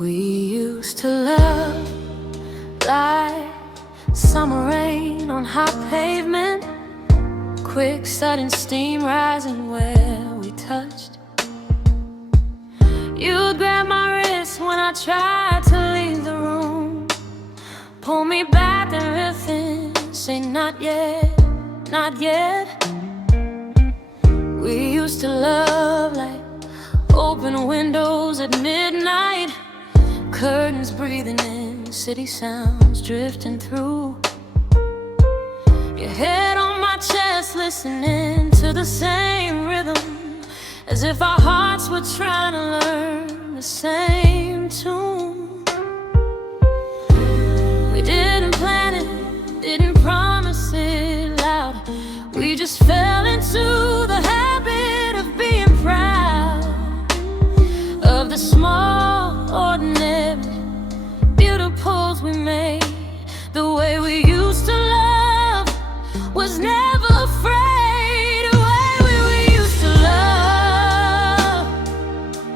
We used to love like summer rain on hot pavement, quick sudden steam rising where we touched. You'd grab my wrist when I tried to leave the room, pull me back and within, say not yet, not yet. We used to love like open windows at midnight, curtains breathing in, city sounds drifting through. Your head on my chest, listening to the same rhythm, as if our hearts were trying to learn the same tune. We didn't plan it, didn't promise it loud. We just fell into the habit of being proud of the small, ordinary, beautiful we made. The way we used to love was never afraid. The way we used to love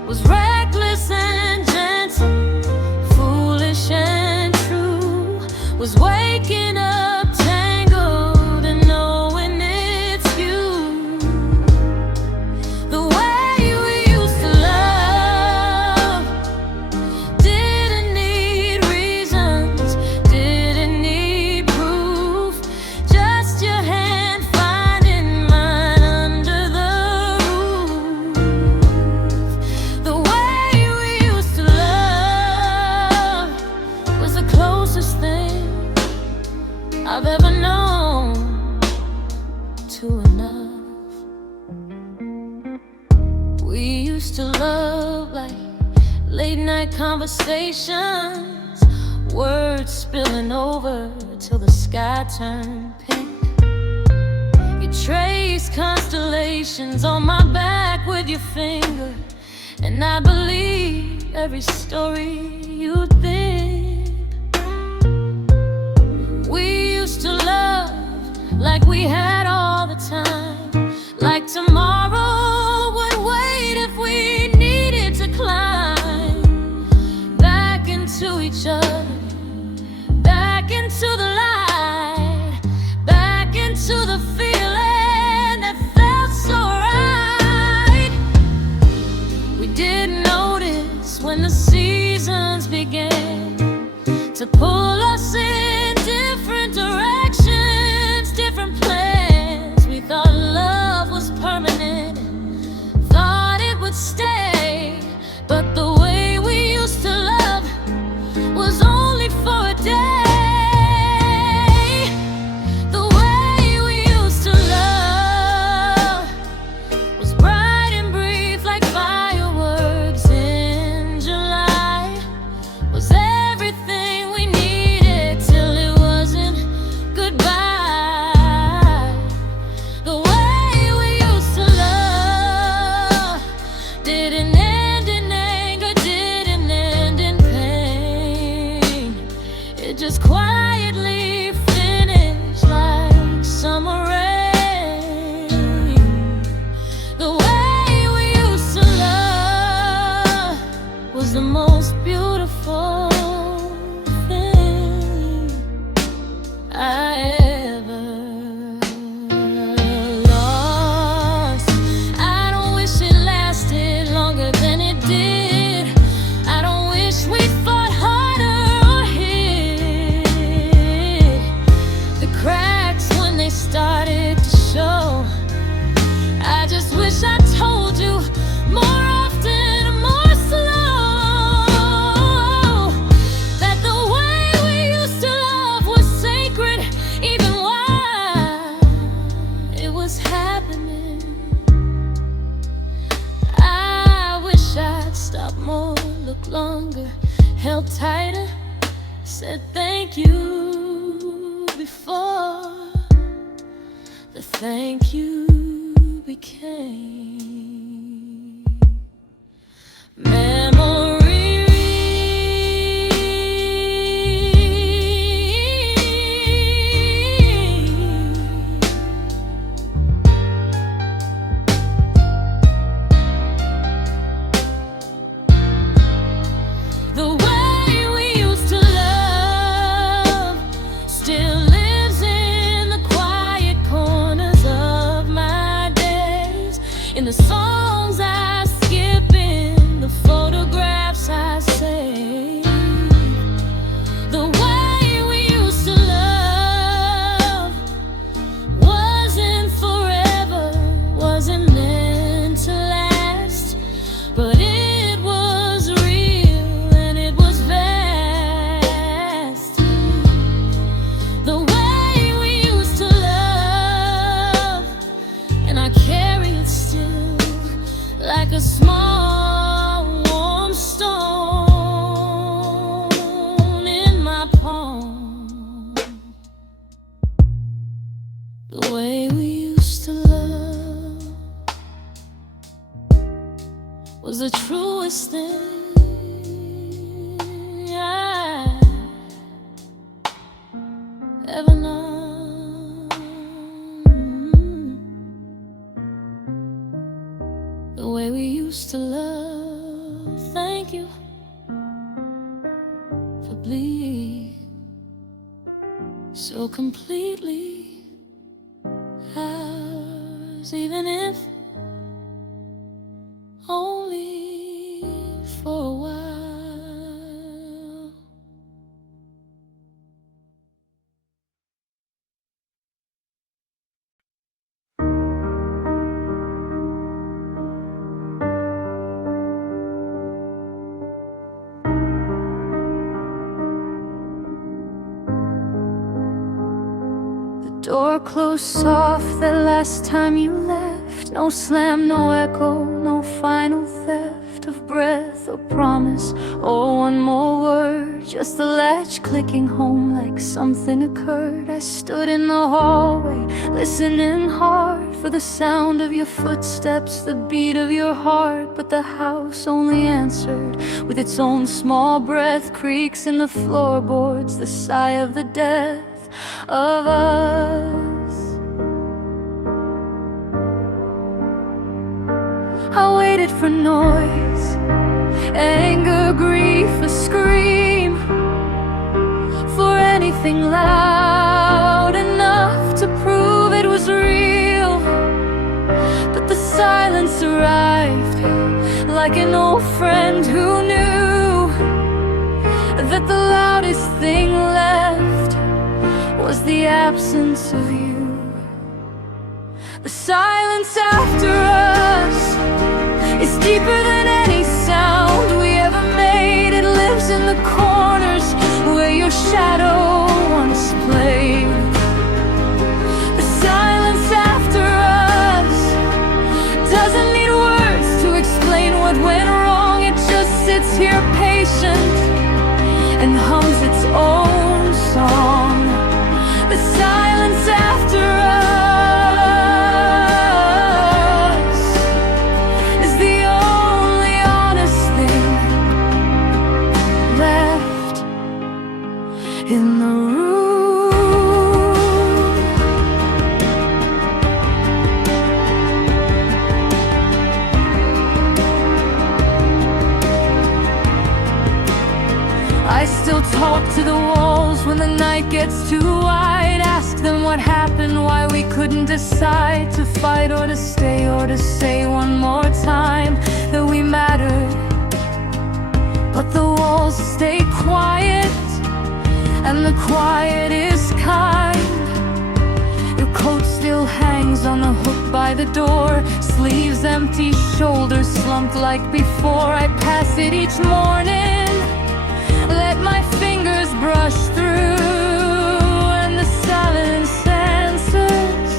was reckless and gentle, foolish and true, was waking up tangled and knowing it's you. The way we used to love didn't need reasons, didn't need proof, just your hand finding mine under the roof. The way we used to love was the closest thing I've ever known to enough. We used to love like late night conversations, words spilling over till the sky turned pink. You traced constellations on my back with your finger, and I believe every story you think. We used to love like we had all the time, like tomorrow would wait if we needed to climb back into each other, back into the light, back into the feeling that felt so right. We didn't notice when the seasons began to pull us in different directions, different plans. We thought love was permanent, thought it would stay, but the way we used to love was only for a day. The way we used to love was bright and brief like fireworks in July, was everything we needed till it wasn't goodbye. The way we used to love didn't end in anger, didn't end in pain. It just quietly finished like summer rain. The way we used to love was the most beautiful thing I ever lost. I don't wish it lasted longer than it did. I don't wish we fought harder or hid the cracks when they started to show. I just wish I told you more often, more slow, that the way we used to love was sacred, even while it was happening. I wish I'd stopped more, looked longer, held tighter, said thank you before the thank you became memory. The The way we used to love was the truest thing I ever known. The way we used to love. Thank you for bleeding so completely ours, even if only for a while. Door closed soft that last time you left. No slam, no echo, no final theft of breath or promise or one more word. Just the latch clicking home like something occurred. I stood in the hallway, listening hard for the sound of your footsteps, the beat of your heart. But the house only answered with its own small breath, creaks in the floorboards, the sigh of the death of us. I waited for noise, anger, grief, a scream, for anything loud enough to prove it was real. But the silence arrived like an old friend who knew that the loudest thing left was the absence of you. The silence after us is deeper than any sound we ever made. It lives in the corners where your shadow once played. The silence after us doesn't need words to explain what went wrong. It just sits here patient and hums its own song. The silence after us is the only honest thing left in the room. I still talk to the walls when the night gets too wide. Ask them what happened, why we couldn't decide to fight or to stay, or to say one more time that we mattered. But the walls stay quiet, and the quiet is kind. Your coat still hangs on the hook by the door, sleeves empty, shoulders slumped like before. I pass it each morning, let my fingers brush through, and the silence answers,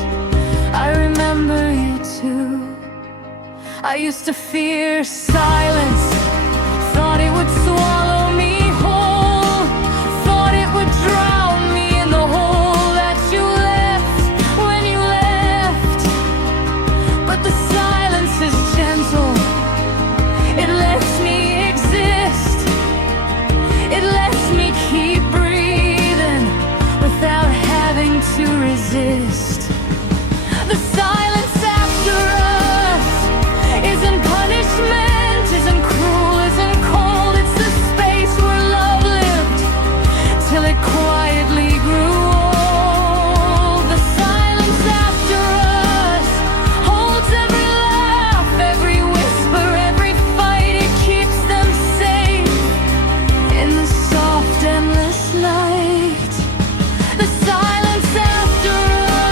I remember you too. I used to fear silence, thought it would swallow me whole, thought it would drown me in the hole that you left when you left. But the silence is gentle, it lets me exist, it lets me keep breathing without having to resist. The silence after us isn't punishment, isn't cruel, isn't cold. It's the space where love lived till it quietly grew old. The silence after us holds every laugh, every whisper, every fight. It keeps them safe in the soft, endless night. The silence after us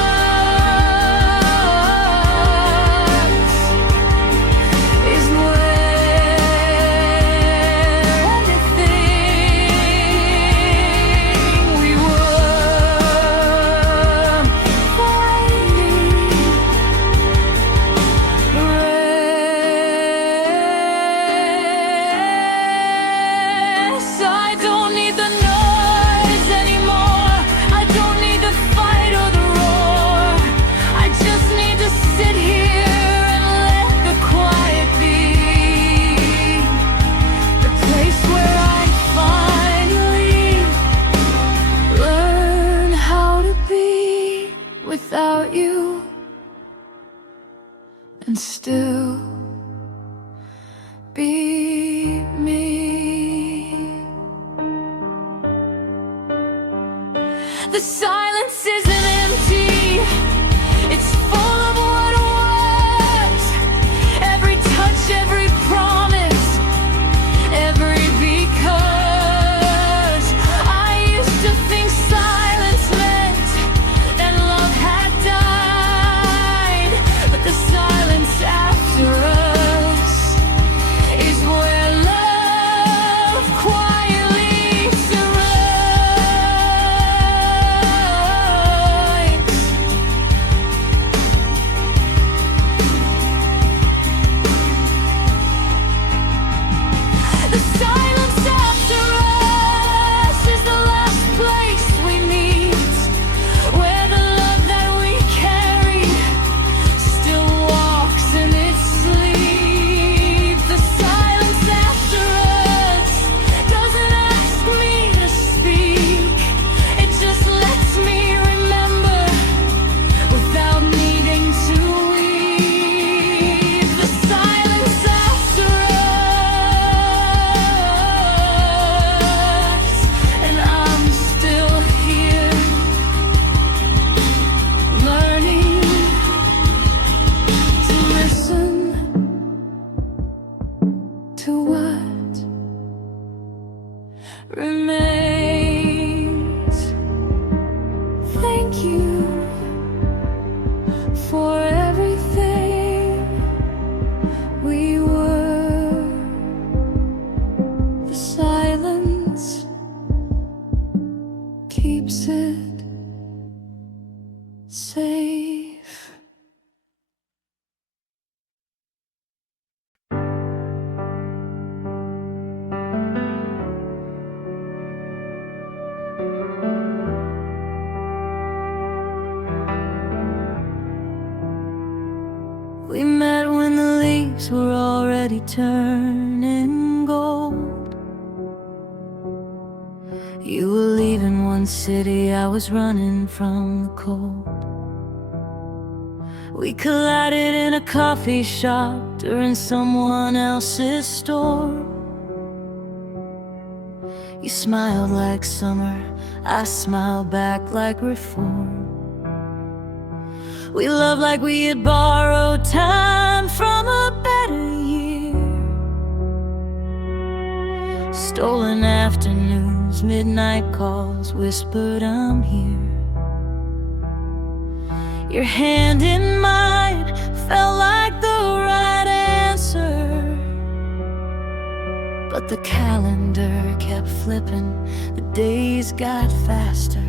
without you, and still be me. The silence isn't empty, it's full of what was. Every touch, every promise, every because. I used to think silence meant that love had died, but the silence after us is where love quietly survives. The silence after us is the last place we meet, where the love that we carry still walks in its sleep. The silence after us doesn't ask me to speak, it just lets me remember without needing to weep. The silence after us, and I'm still here, learning to listen to what remains. Thank you for everything we were. The silence keeps it safe. We met when the leaves were already turning gold. You were leaving one city, I was running from the cold. We collided in a coffee shop during someone else's store. You smiled like summer, I smiled back like reform. We loved like we had borrowed time from a better year. Stolen afternoons, midnight calls, whispered I'm here. Your hand in mine felt like the right answer, but the calendar kept flipping, the days got faster.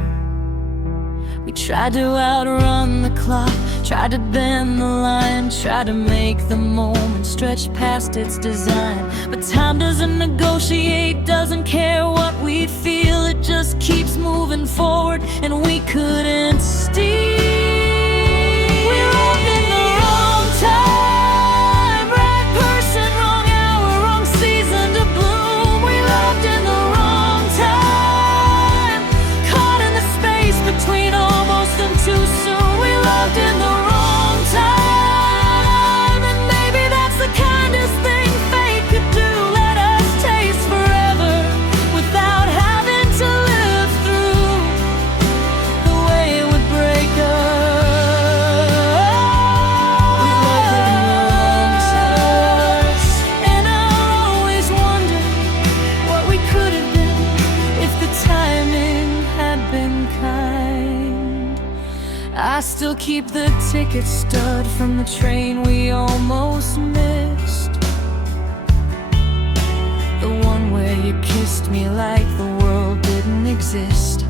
We tried to outrun the clock, tried to bend the line, tried to make the moment stretch past its design. But time doesn't negotiate, doesn't care what we feel, it just keeps moving forward, and we couldn't steal. We loved in the wrong time, right person, wrong hour, wrong season to bloom. We loved in the wrong time, caught in the space between almost and too soon. We loved in the wrong time, and maybe that's the kindest thing fate could do. Let us taste forever without having to live through the way it would break us. We loved in the wrong times, and I'll always wonder what we could have been if the timing had been kind. I still keep the ticket stud from the train we almost missed, the one where you kissed me like the world didn't exist.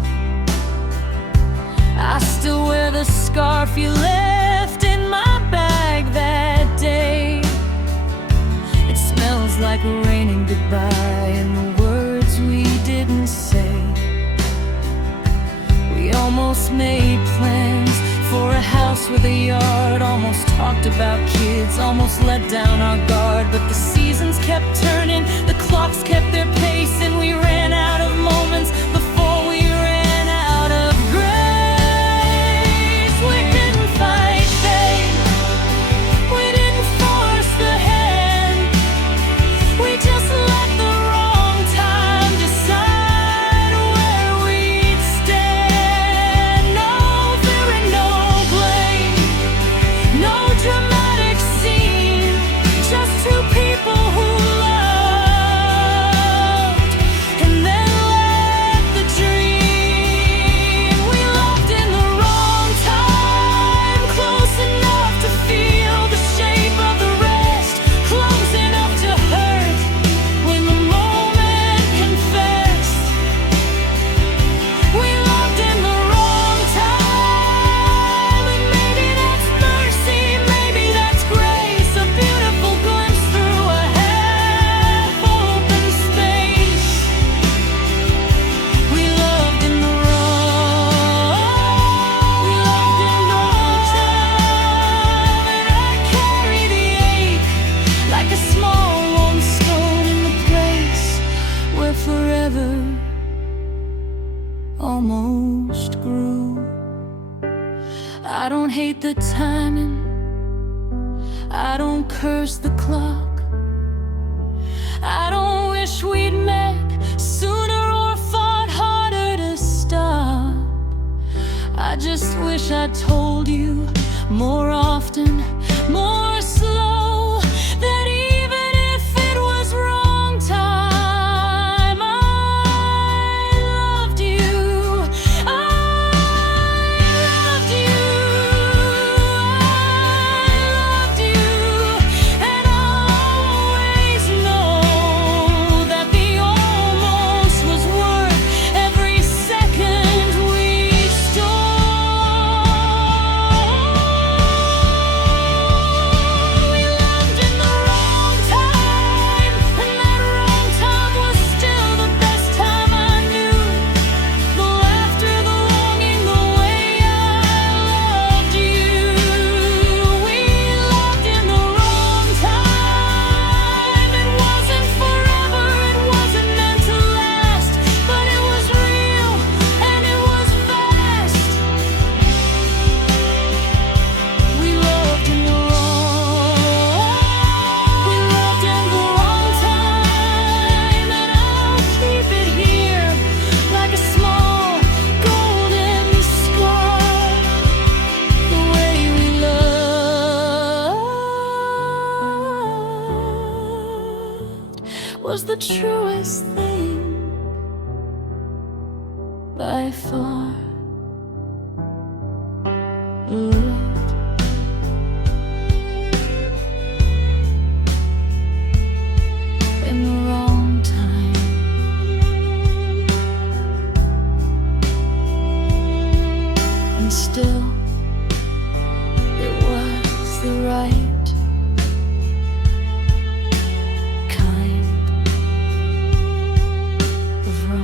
I still wear the scarf you left in my bag that day. It smells like a raining goodbye and the words we didn't say. We almost made plans for a house with a yard, almost talked about kids, almost let down our guard. But the seasons kept turning, the clocks kept their pace, and we ran out of moments before we ran out of grace. We did I don't hate the timing, I don't curse the clock. I don't wish we'd met sooner or fought harder to stop. I just wish I told you more often, more slow, that even if it was wrong time, I loved you. I loved you. I loved you. And I'll always know that the almost was worth every second we stole. We loved in the wrong time, and that wrong time was still the best time I knew. The laughter, the longing, the way I loved you. We loved in the wrong time. It wasn't forever, it wasn't meant to last, but it was real and it was fast. We loved in the wrong time, and I'll keep it here like a small golden scar. The way we loved was the truest thing by far. Loved in the wrong time, and still it was the right kind of wrong.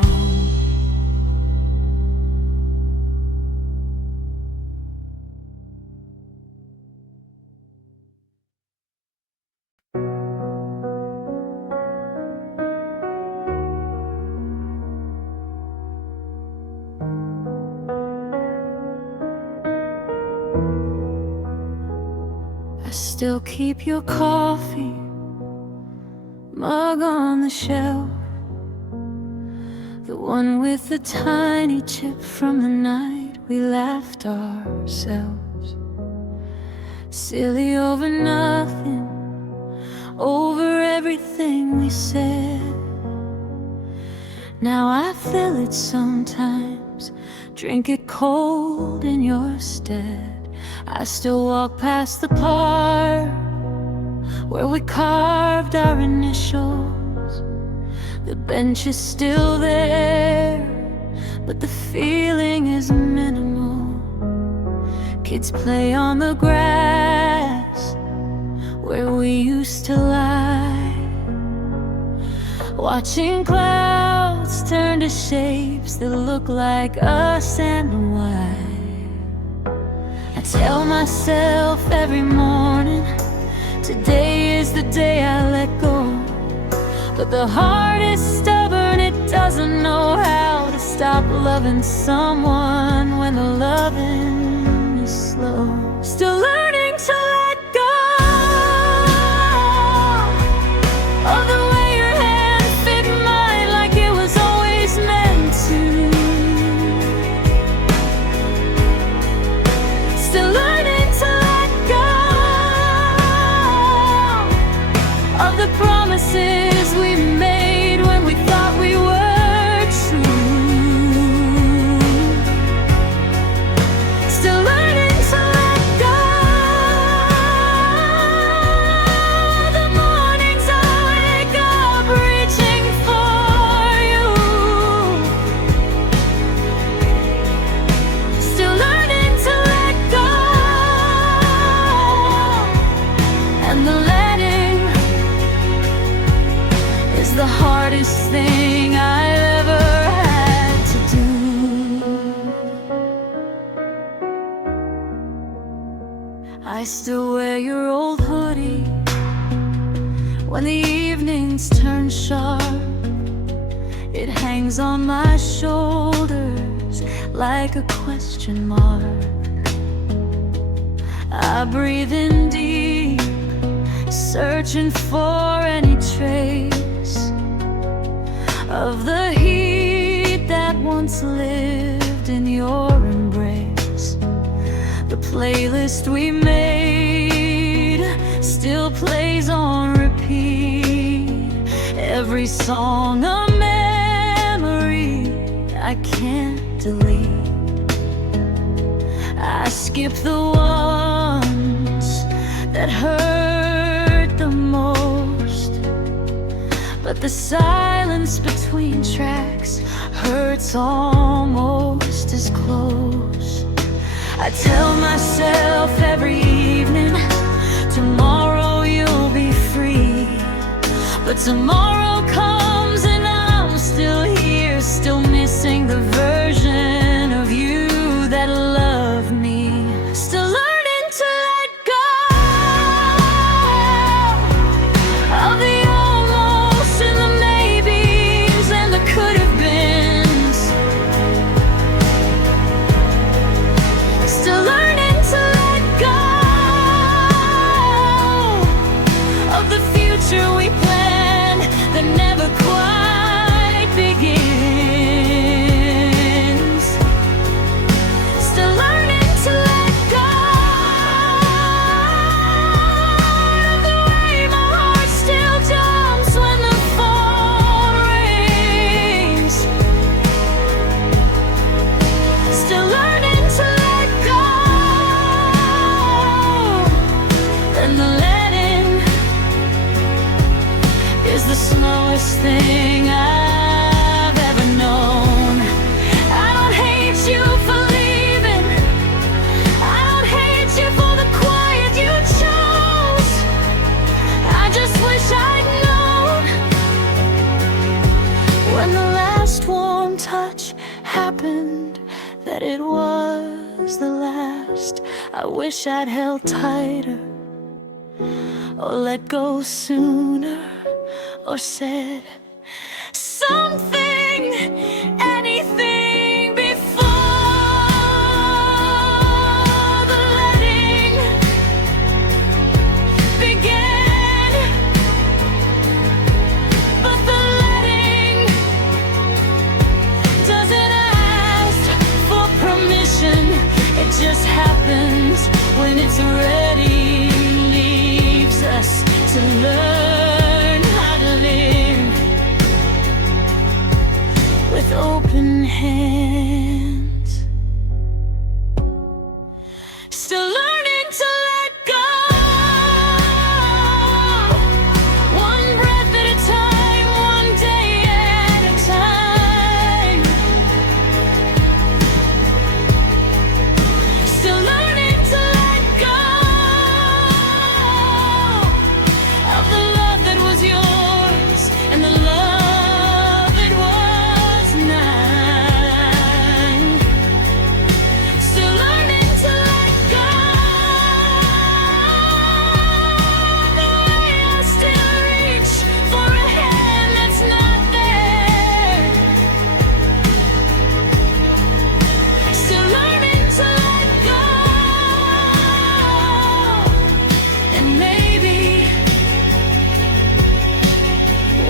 I still keep your coffee mug on the shelf, the one with the tiny chip from the night we laughed ourselves. Silly over nothing, over everything we said. Now I feel it sometimes, drink it cold in your stead. I still walk past the park where we carved our initials. The bench is still there, but the feeling is minimal. Kids play on the grass where we used to lie, watching clouds turn to shapes that look like us and why. I tell myself every morning, today is the day I let go. But the heart is stubborn, it doesn't know how to stop loving someone when the loving is slow. Still learning to let go of the way your hand fit mine, like it was always meant to. Still learning to let go of the promises we made when we thought we were true. Still learning to let go. The mornings I wake up reaching for you. Still learning to let go. And the letting is the hardest thing I've ever had to do. I still wear your old hoodie when the evenings turn sharp. It hangs on my shoulders like a question mark. I breathe in deep, searching for any trace of the heat that once lived in your embrace. The playlist we made still plays on repeat. Every song a memory I can't delete. I skip the ones that hurt the most, but the silence between tracks hurts almost as close. I tell myself every evening, tomorrow you'll be free. But tomorrow comes and I'm still here, still missing the version of you that loved me. Still learning to let go of the almost and the maybes and the could have beens. Still learning to let go of the future we planned that never quite begins. Still learning to let go of the way my heart still jumps when the phone rings. Still learning to let go, and the letting is the slowest thing I've ever known. I don't hate you for leaving, I don't hate you for the quiet you chose. I just wish I'd known when the last warm touch happened that it was the last. I wish I'd held tighter, or let go sooner, or said something, anything before the letting began. But the letting doesn't ask for permission, it just happens when it's ready. Leaves us to learn how to live with open hands. Still learning to let go, one breath at a time, one day at a time. Still learning to let go of the love that was yours and the love that was mine. Still learning to let go the way I still reach for a hand that's not there. Still learning to let go, and maybe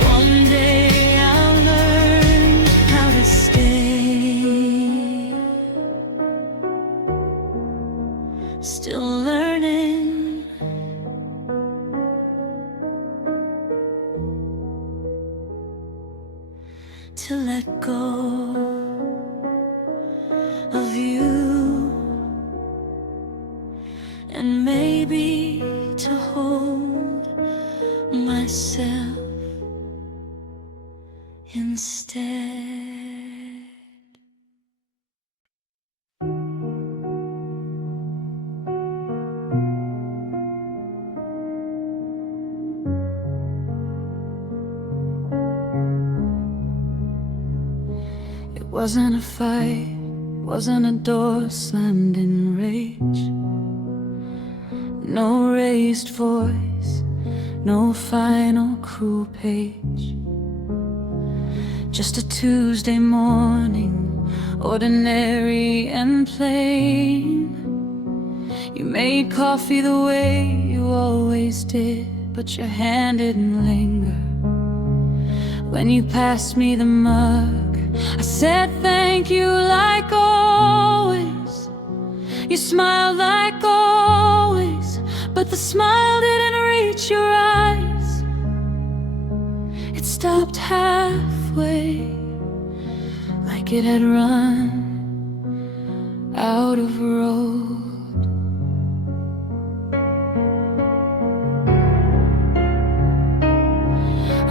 one day I'll learn how to stay. Still learning to let go of you, and maybe to hold myself instead. It wasn't a fight, wasn't a door slammed in rage. No raised voice, no final cruel page. Just a Tuesday morning, ordinary and plain. You made coffee the way you always did, but your hand didn't linger. When you passed me the mug, I said thank you like always. You smiled like always, but the smile didn't reach your eyes. It stopped halfway, like it had run out of road.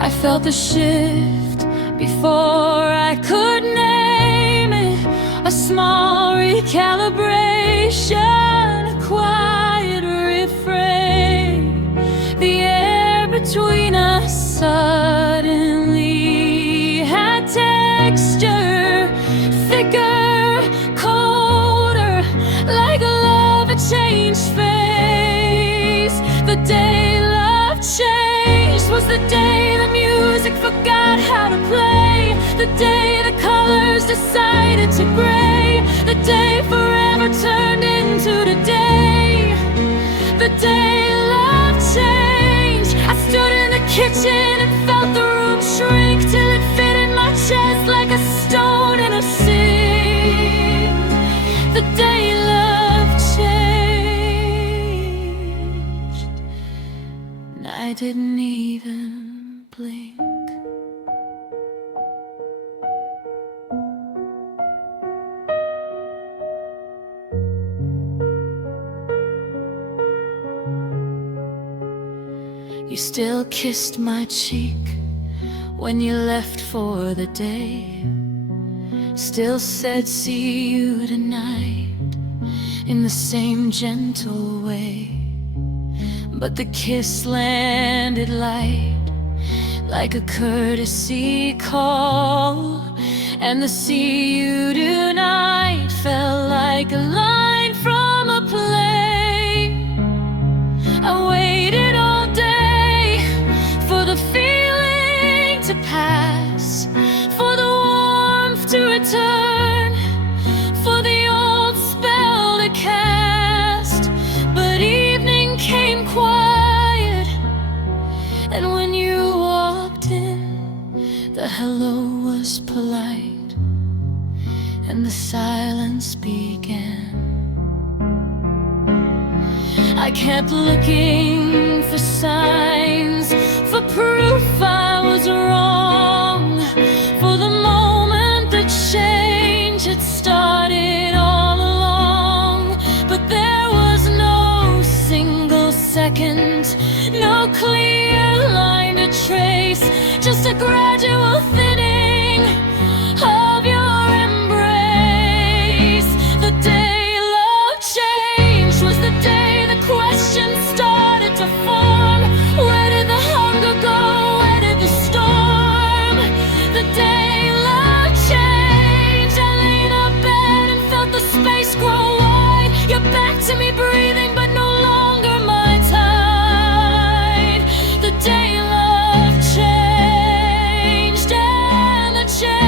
I felt the shift before I could name it. A small recalibration, a quiet refrain. The air between us suddenly had texture, thicker, colder, like love had changed face. The day love changed was the day the music forgot how to play. The day the colors decided to gray. The day forever turned into today. The day love changed. I stood in the kitchen and felt the room shrink till it fit in my chest like a stone in a sink. The day love changed, and I didn't even blink. You still kissed my cheek when you left for the day. Still said see you tonight in the same gentle way. But the kiss landed light, like a courtesy call. And the see you tonight felt like a line from a play. I waited all day for the feeling to pass, for the warmth to return, for the old spell to cast. But evening came quiet, and when you walked in, the hello was polite, and the silence began. I kept looking for signs, for proof I was wrong, for the moment the change had started all along. But there was no single second, no clear line to trace, just a gradual thinning of your embrace. The day love changed was the day the questions started to form. Where did the hunger go? Where did the storm? The day love changed. I lay in a bed and felt the space grow wide. You're back to me breathing, but no longer my tide. The day love changed, and the changing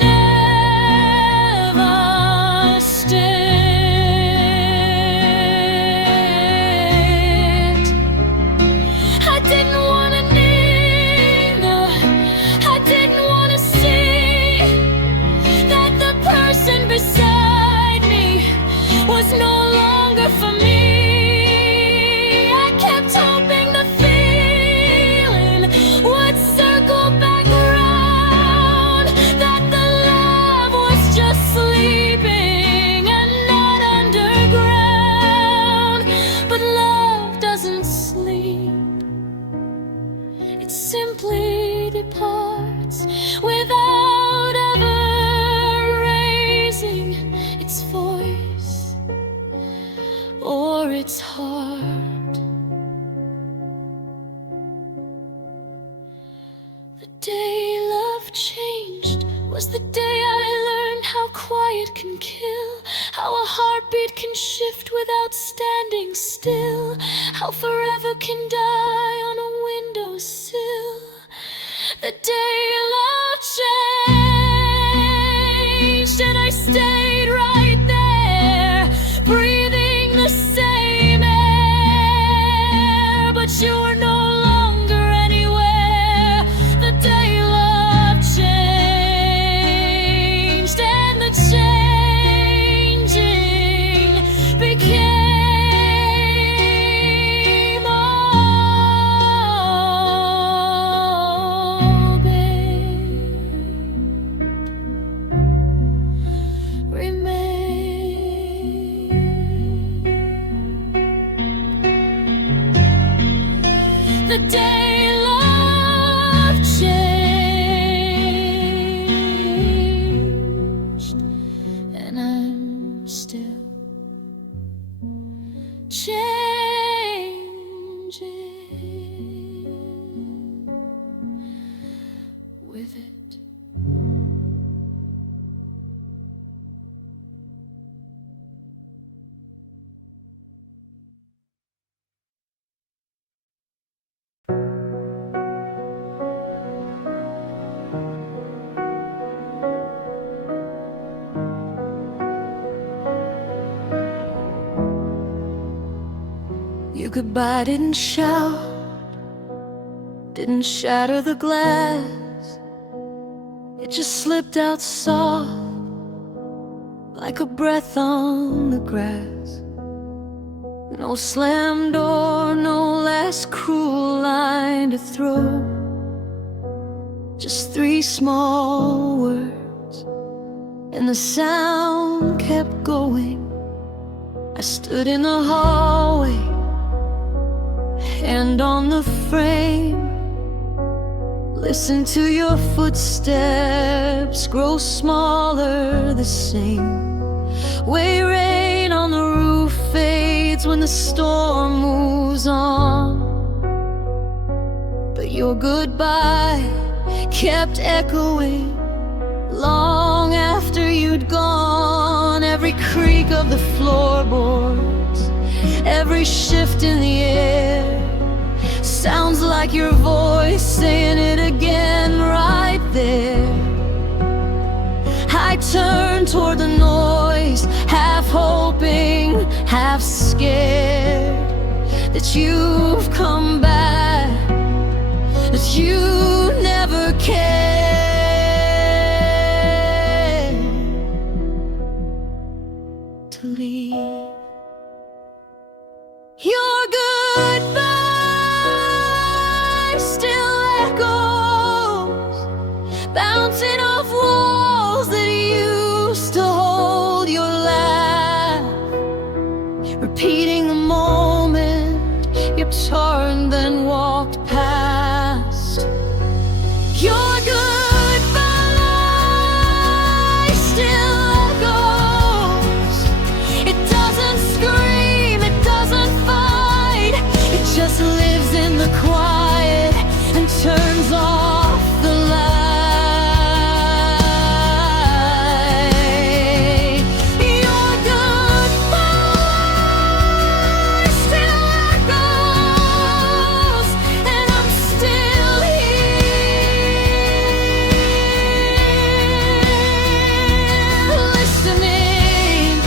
never stayed. I didn't wanna neither, I didn't wanna see that the person beside me was no longer for me. I kept hoping the feeling would circle back around, that the love was just sleeping and not underground. But love doesn't sleep, it simply departs without ever raising its voice or its heart. The day love changed was the day I learned how quiet can kill, how a heartbeat can shift without standing still, how forever can die on a windowsill. The day love changed, and I stayed right there. the day love changed, and I'm still changing with it. Your goodbye didn't shout, didn't shatter the glass. It just slipped out soft, like a breath on the grass. No slam door, no last cruel line to throw. Just 3 small words, and the sound kept going. I stood in the hallway, hand on the frame, listen to your footsteps grow smaller the same way rain on the roof fades when the storm moves on. But your goodbye kept echoing long after you'd gone. Every creak of the floorboards, every shift in the air, sounds like your voice saying it again right there. I turn toward the noise, half hoping, half scared that you've come back, that you never cared to leave. Your goodbye still echoes, bouncing off walls that used to hold your laugh, repeating the moment you turned then walked past. Your goodbye still echoes. It doesn't scream, it doesn't fight, it just lives in the quiet and turns off the light. Your goodbye still echoes, and I'm still here, listening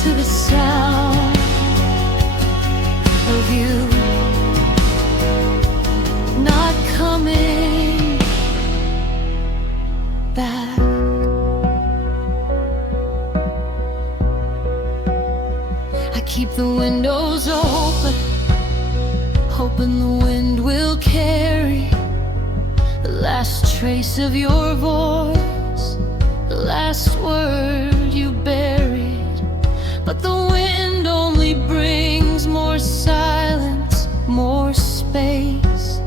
to the sound of you not coming back. I keep the windows open, hoping the wind will carry the last trace of your voice, the last word you buried. But the wind only brings more silence, more space,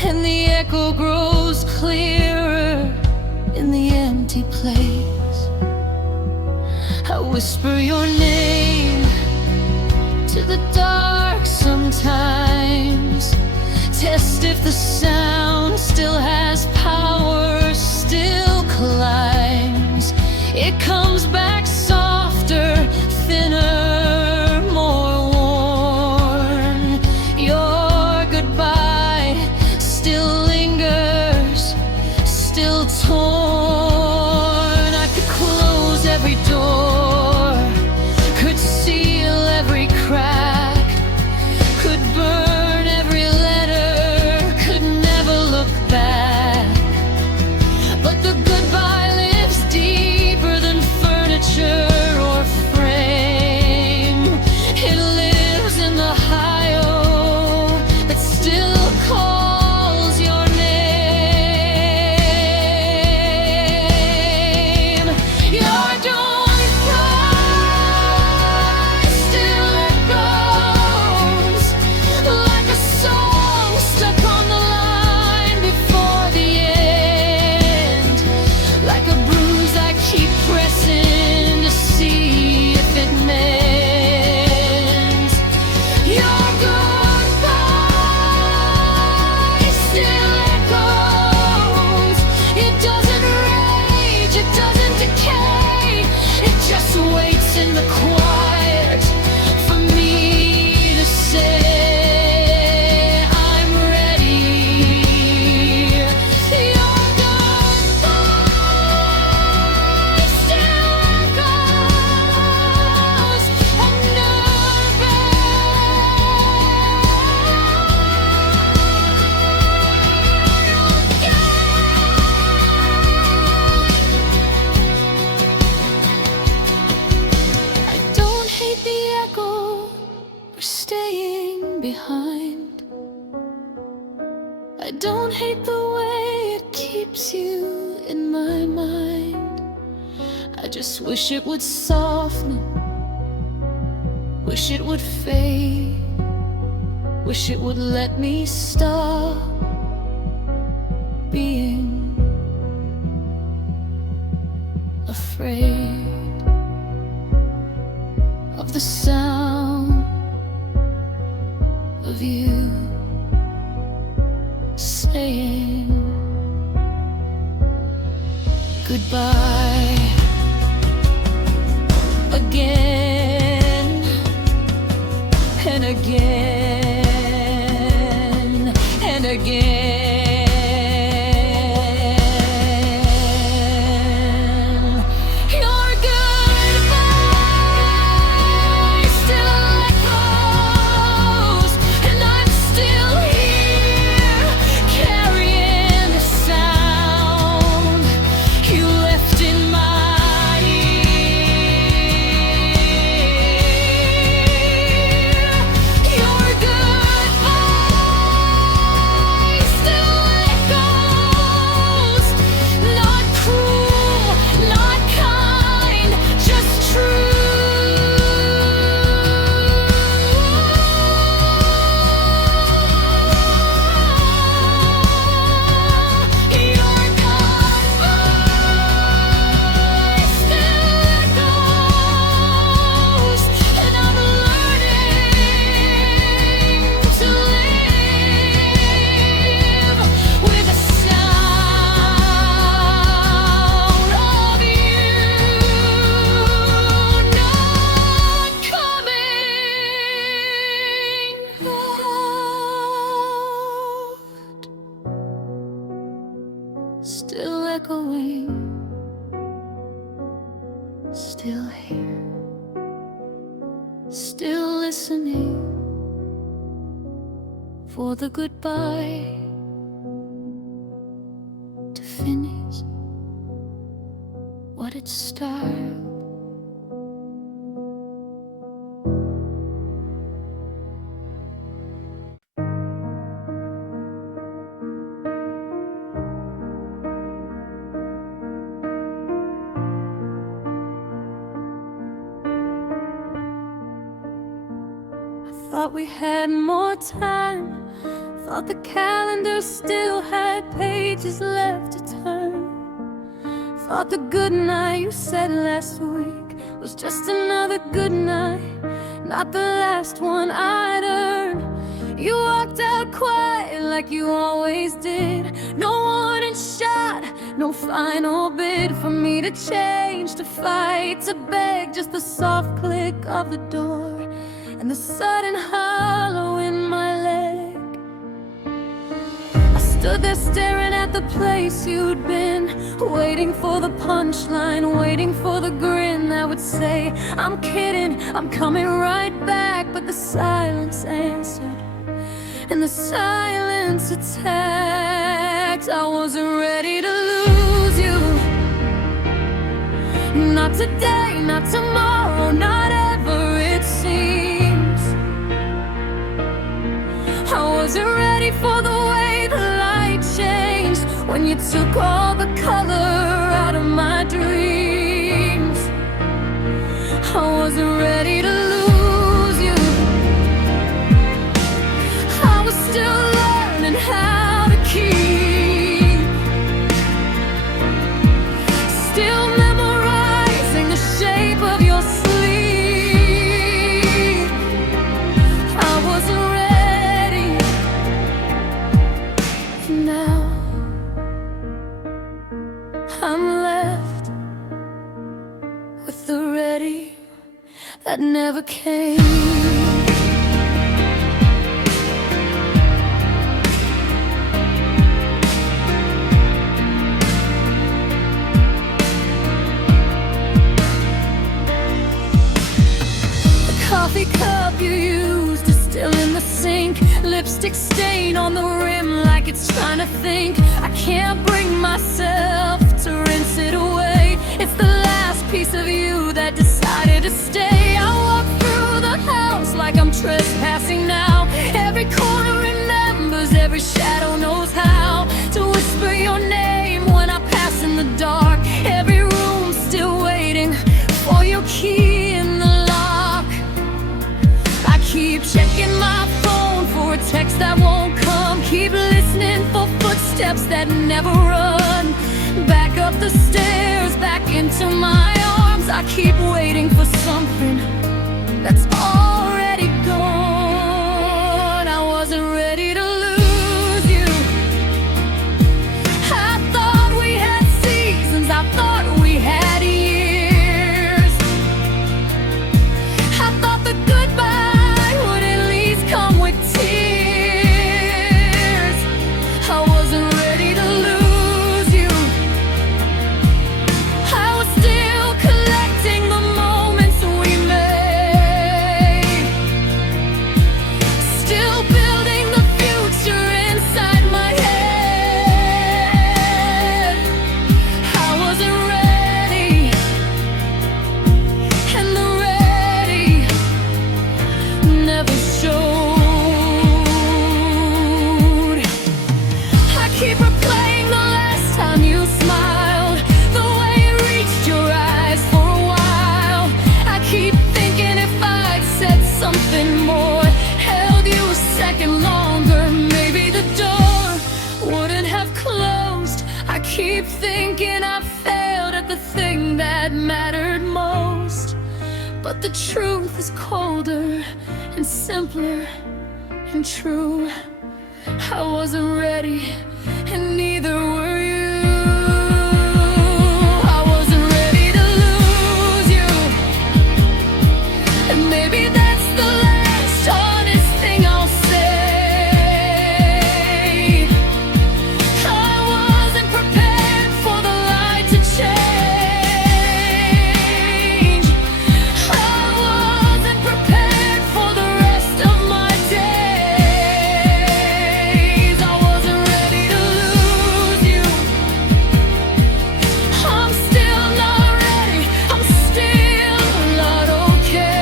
and the echo grows clearer in the empty place. I whisper your name to the dark sometimes, test if the sound still has power, still climbs. It comes back softer, thinner, more worn. Your goodbye still lingers, still torn. I could close every door, could seal every crack, could burn every letter, could never look back. But the goodbye lives deeper than furniture or frame. It lives in the hi-oh that still calls your name. You're doing behind. I don't hate the way it keeps you in my mind. I just wish it would soften, wish it would fade, wish it would let me stop being afraid of the sound of you saying goodbye again and again and again. Still echoing, still here, still listening for the goodbye to finish what it started. Thought we had more time, thought the calendar still had pages left to turn. Thought the good night you said last week was just another good night, not the last one I'd earned. You walked out quiet like you always did. No warning shot, no final bid for me to change, to fight, to beg. Just the soft click of the door and the sudden hollow in my leg. I stood there staring at the place you'd been, waiting for the punchline, waiting for the grin that would say, I'm kidding, I'm coming right back. But the silence answered, and the silence attacked. I wasn't ready to lose you. Not today, not tomorrow, not ever, it seems. I wasn't ready for the way the light changed when you took all the color out of my dreams. I wasn't ready to lose you. I was still learning how to keep, still memorizing the shape of your sleeve. I wasn't ready. Now I'm left with the ready that never came. The coffee cup you used is still in the sink, lipstick stain on the rim like it's trying to think. I can't bring myself to rinse it away. It's the last piece of you that decided to stay. I walk through the house like I'm trespassing now. every shadow knows how to whisper your name when I pass in the dark. Every room still waiting for your key in the lock. I keep checking my phone for a text that won't come. Keep listening for footsteps that never run. Back up the stairs, back into my arms. I keep waiting for something that's already gone. I wasn't ready to lose you. I thought we had seasons, I thought we had years. I thought the goodbye would at least come with tears. I wasn't ready to lose you. I was still collecting the moments we made, still building the future inside my head. I wasn't ready, and the ready never showed. I keep replaying the last time you smiled, the way it reached your eyes for a while. I keep thinking if I'd said something more, held you a second longer, maybe the door wouldn't have closed. I keep thinking I failed at the thing that mattered most. But the truth is colder and simpler and true. I wasn't ready, and neither were you. I wasn't ready to lose you, and maybe that's the last honest thing I'll say. I wasn't prepared for the light to change. I wasn't prepared for the rest of my days. I wasn't ready to lose you. I'm still not ready, I'm still not okay.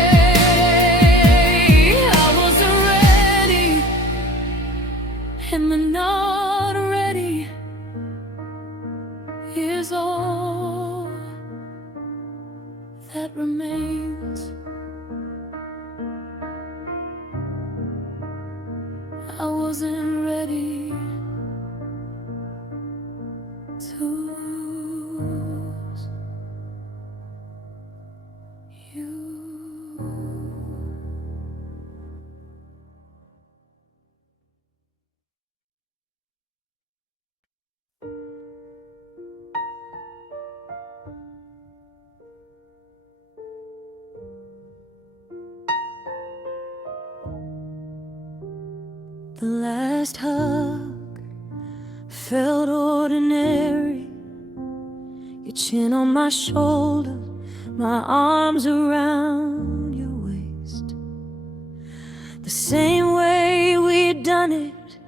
I wasn't ready, and the not ready is all that remains. I wasn't ready to lose you. The last hug felt ordinary. Your chin on my shoulder, my arms around your waist. The same way we'd done it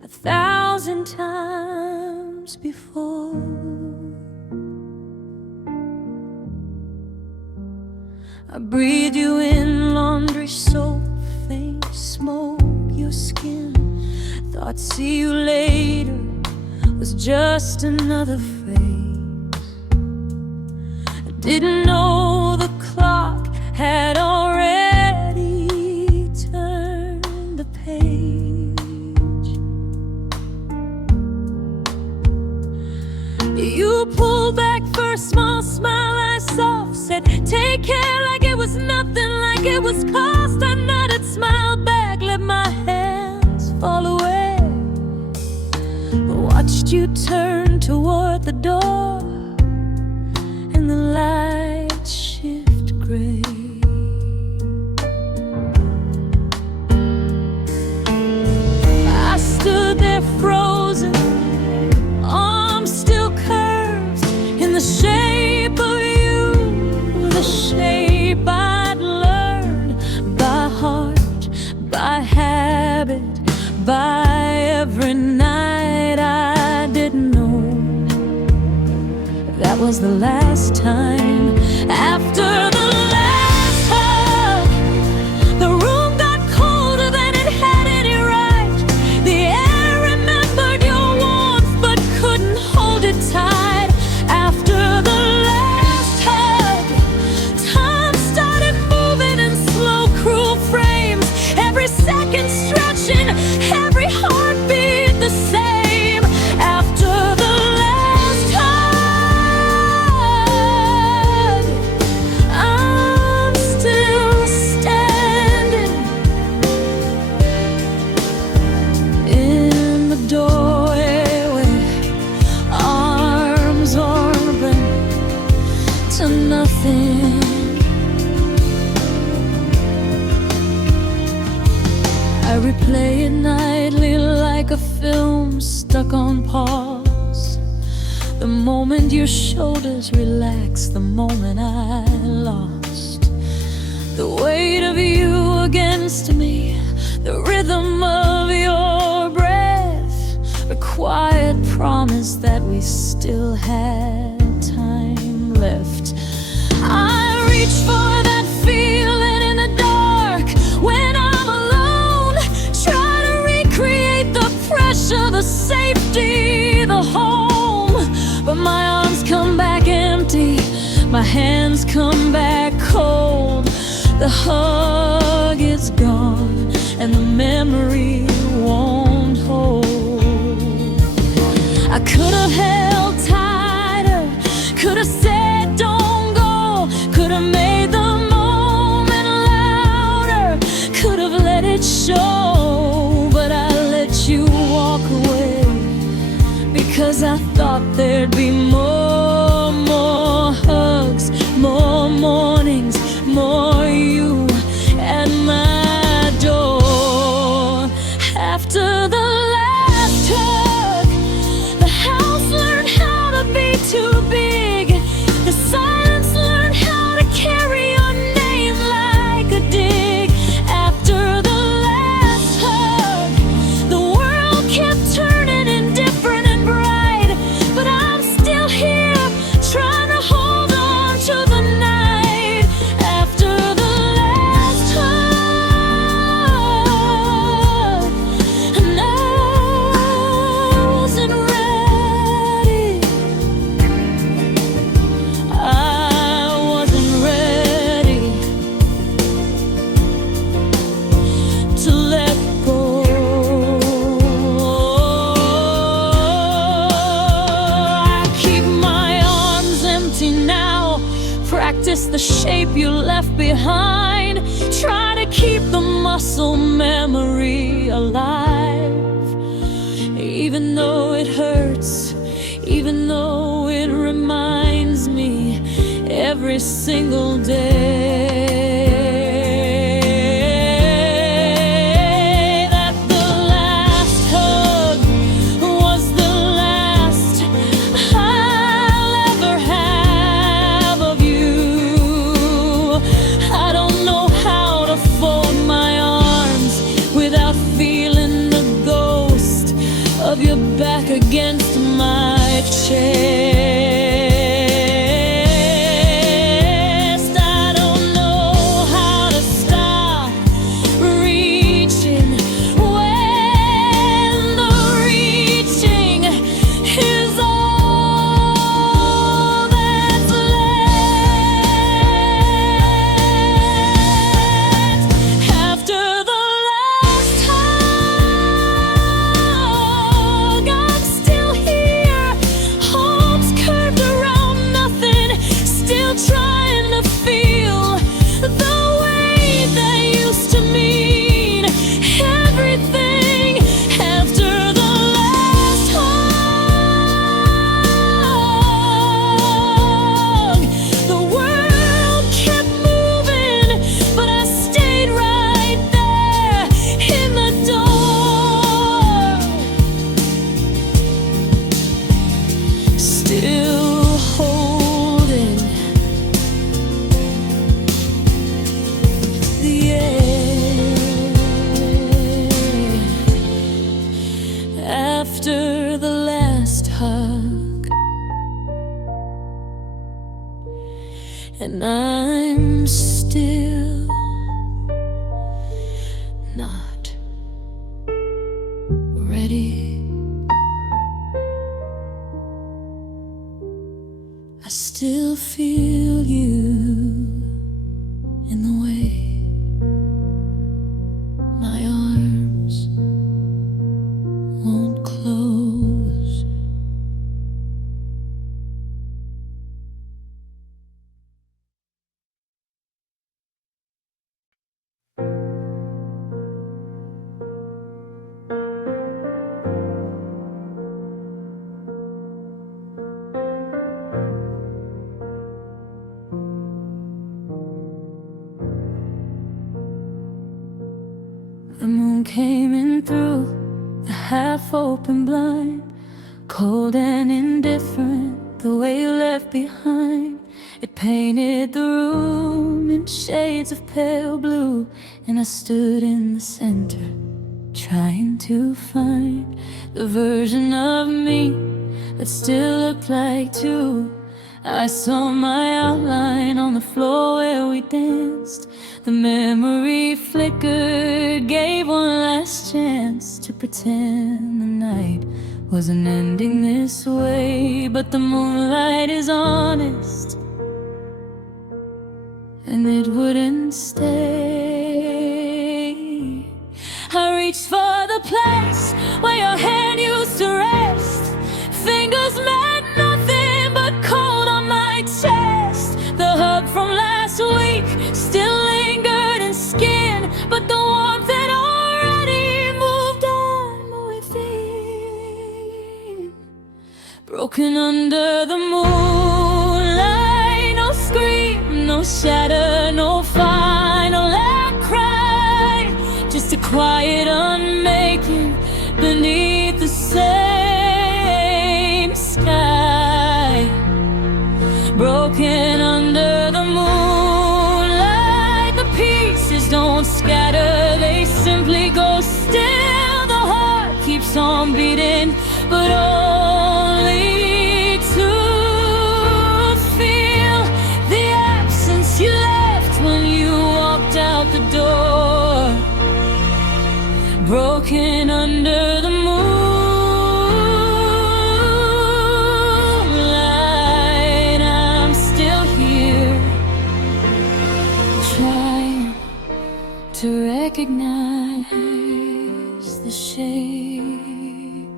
1,000 times before. I breathe you in, laundry soap, faint smoke, your skin. Thought see you later was just another phase. I didn't know the clock had already turned the page. You pulled back for a small smile I soft said, take care, like it was nothing, like it was cost. I nodded, smiled back, let my hands fall away. Watched you turn toward the door, and the lights shift gray. I stood there frozen, arms still curved in the shape of you, the shape I'd learned by heart, by habit, by every night I didn't know. That was the last time. After the last hug, the room got colder than it had any right. The air in thin. I replay it nightly like a film stuck on pause. The moment your shoulders relaxed, the moment I lost the weight of you against me, the rhythm of your breath, a quiet promise that we still had time left. I reach for that feeling in the dark when I'm alone, try to recreate the pressure, the safety, the home. But my arms come back empty, my hands come back cold. The hug is gone and the memory won't hold. I could have held tighter, could have said don't go, could have made the moment louder, could have let it show. But I let you walk away because I thought there'd be more hugs, more mornings, more you at my door. After the last hug, the house learned how to be too big. The silence learned how to carry your name like a dig. After the last hug, the world kept turning indifferent and bright, but I'm still here trying to hold on to the night. After the last hug, and I wasn't ready. I wasn't ready to let go. I keep my arms empty now, practice the shape you left behind, try to keep the muscle memory alive. Even though it hurts, even though it reminds me every single day that the last hug was the last I'll ever have of you. I don't know how to fold my arms without feeling the ghost of your back against my chest. I don't know how to stop reaching when the reaching is all that's left. After the last hug, I'm still here, arms curved around nothing, still trying to feel the way that used to mean everything. After the last hug, the world kept moving, but I stayed right there in the door, still holding the air. After the last hug, and I'm still not ready. I still feel you Morning came in through the half-open blind, cold and indifferent, the way you left behind. It painted the room in shades of pale blue, and I stood in the center, trying to find the version of me that still looked like two. I saw my outline on the floor where we danced. The memory flickered, gave one last chance to pretend the night wasn't ending this way. But the moonlight is honest, and it wouldn't stay. I reached for the place where your hand used to rest. Fingers meant nothing but cold on my chest. The hug from last week still lingered in skin, but the warmth had already moved on within. Broken under the moonlight, no scream, no shatter, no final outcry, just a quiet unmaking beneath the same sky. Broken under the moonlight, the pieces don't scatter, they simply go still. The heart keeps on beating, but only to feel the absence you left when you walked out the door. Broken under the moonlight, I'm still here, trying to recognize the shape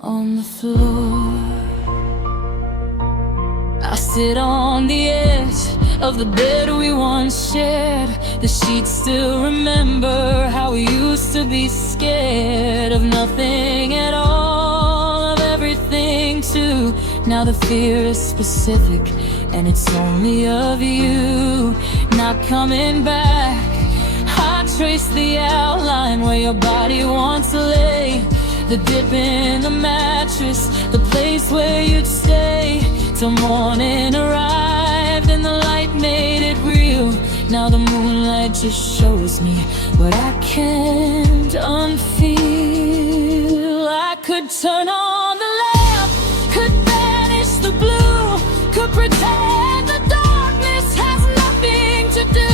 on the floor. I sit on the edge of the bed we once shared. The sheets still remember how we used to be scared of nothing at all, of everything too. Now the fear is specific, and it's only of you not coming back. I trace the outline where your body once lay, the dip in the mattress, the place where you'd stay till morning arrived and the light made it real. Now the moonlight just shows me what I can't unfeel. I could turn on the lamp, could banish the blue, could pretend the darkness has nothing to do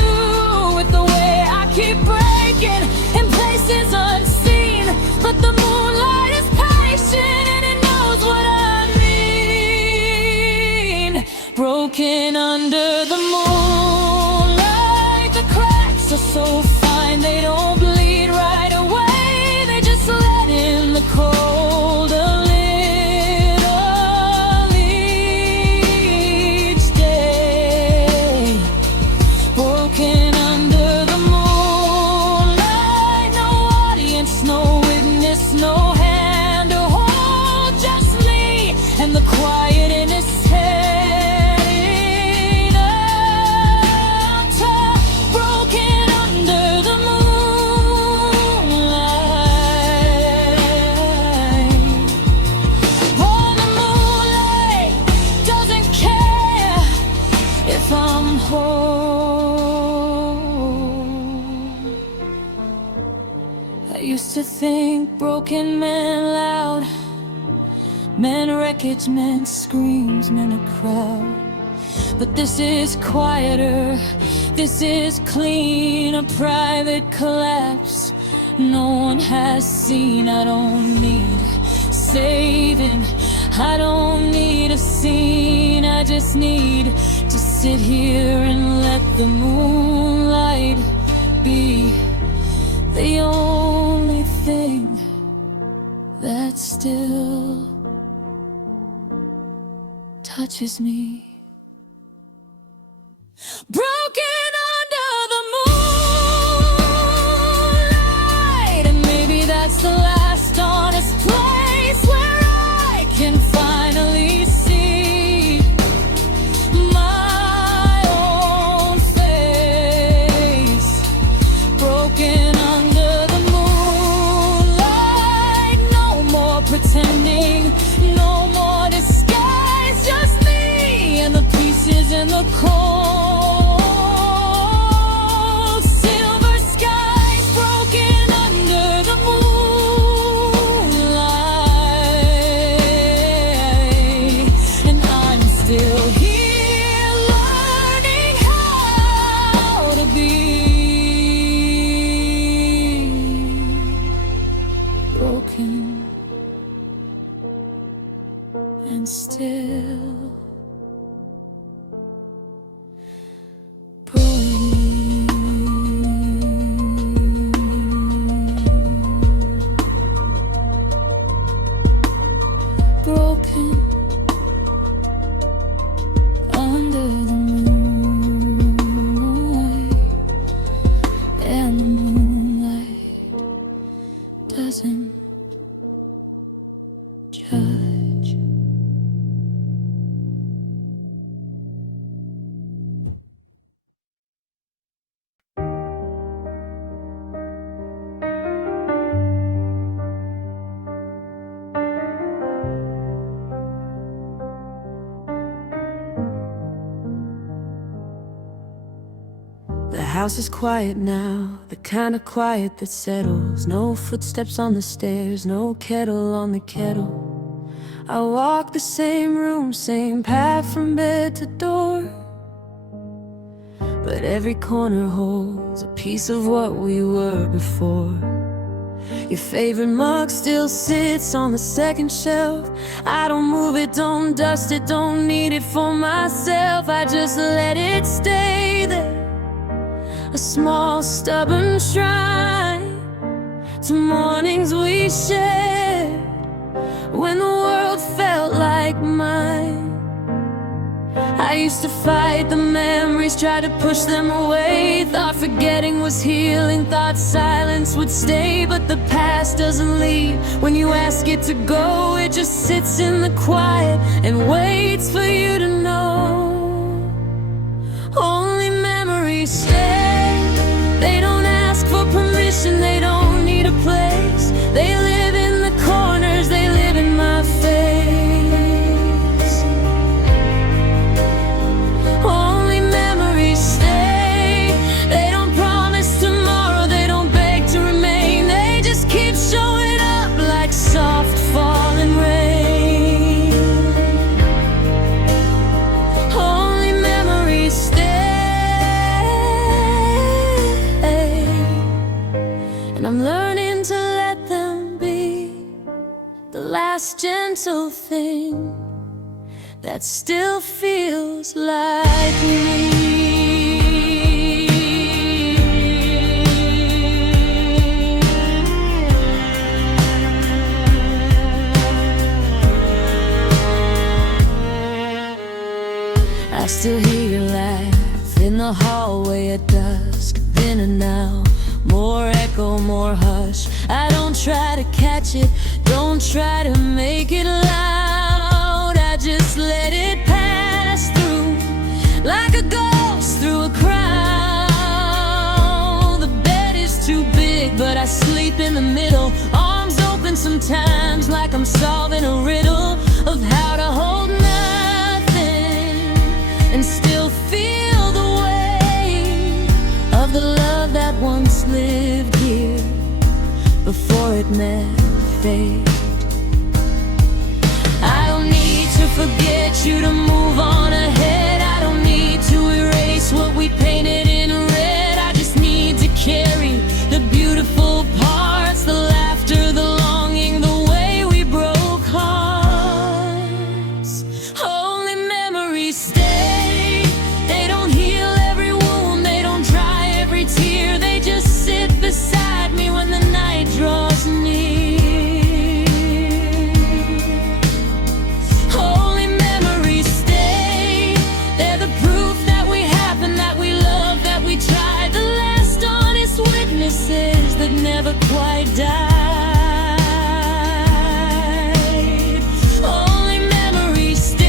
with the way I keep breaking in places unseen. But the moonlight is patient and it knows what I mean. Broken under the moonlight, the cracks are so fine they don't bleed right away. They just let in the cold a little each day. Broken under the moonlight, no audience, no witness, no hand to hold, just me and the quiet in his head. Broken under the moonlight. Oh, the moonlight doesn't care if I'm whole. I used to think broken meant loud, meant wreckage, meant screams, meant a crowd. But this is quieter, this is clean, a private collapse no one has seen. I don't need saving, I don't need a scene, I just need to sit here and let the moonlight be the only thing that still touches me. Broken under the moonlight, and maybe that's the last honest place where I can finally see my own face. Broken under The house is quiet now, the kind of quiet that settles. No footsteps on the stairs, no kettle on the kettle. I walk the same room, same path from bed to door, but every corner holds a piece of what we were before. Your favorite mug still sits on the second shelf. I don't move it, don't dust it, don't need it for myself. I just let it stay there, a small stubborn shrine to mornings we shared when the world felt like mine. I used to fight the memories, try to push them away. Thought forgetting was healing, thought silence would stay. But the past doesn't leave when you ask it to go. It just sits in the quiet and waits for you to know. Only memories stay. They don't ask for permission, they don't need a place. They live in the corners, they live in my face. Only memories stay. They don't promise tomorrow, they don't beg to remain. They just keep showing up like soft falling rain. Only memories stay. And I'm learning to let them be the last gentle thing that still feels like me. I still hear your laugh in the hallway at dusk. Then and now, more echo, more hush. I don't try to catch it, don't try to make it loud. I just let it pass through like a ghost through a crowd. The bed is too big, but I sleep in the middle, arms open sometimes like I'm solving a riddle of how to hold nothing and still feel the weight of the love that once lived here before it met fate. I don't need to forget you to move on ahead. I don't need to erase what we painted in red. I just need to carry the beautiful parts, the laughter, the longing, the way we broke hearts. Only memories stay. They don't heal every wound, they don't dry every tear. They just sit beside me when the night draws near. Only memories stay. They're the proof that we happened, that we loved, that we tried. The last honest witnesses that never quite died. Only memories stay.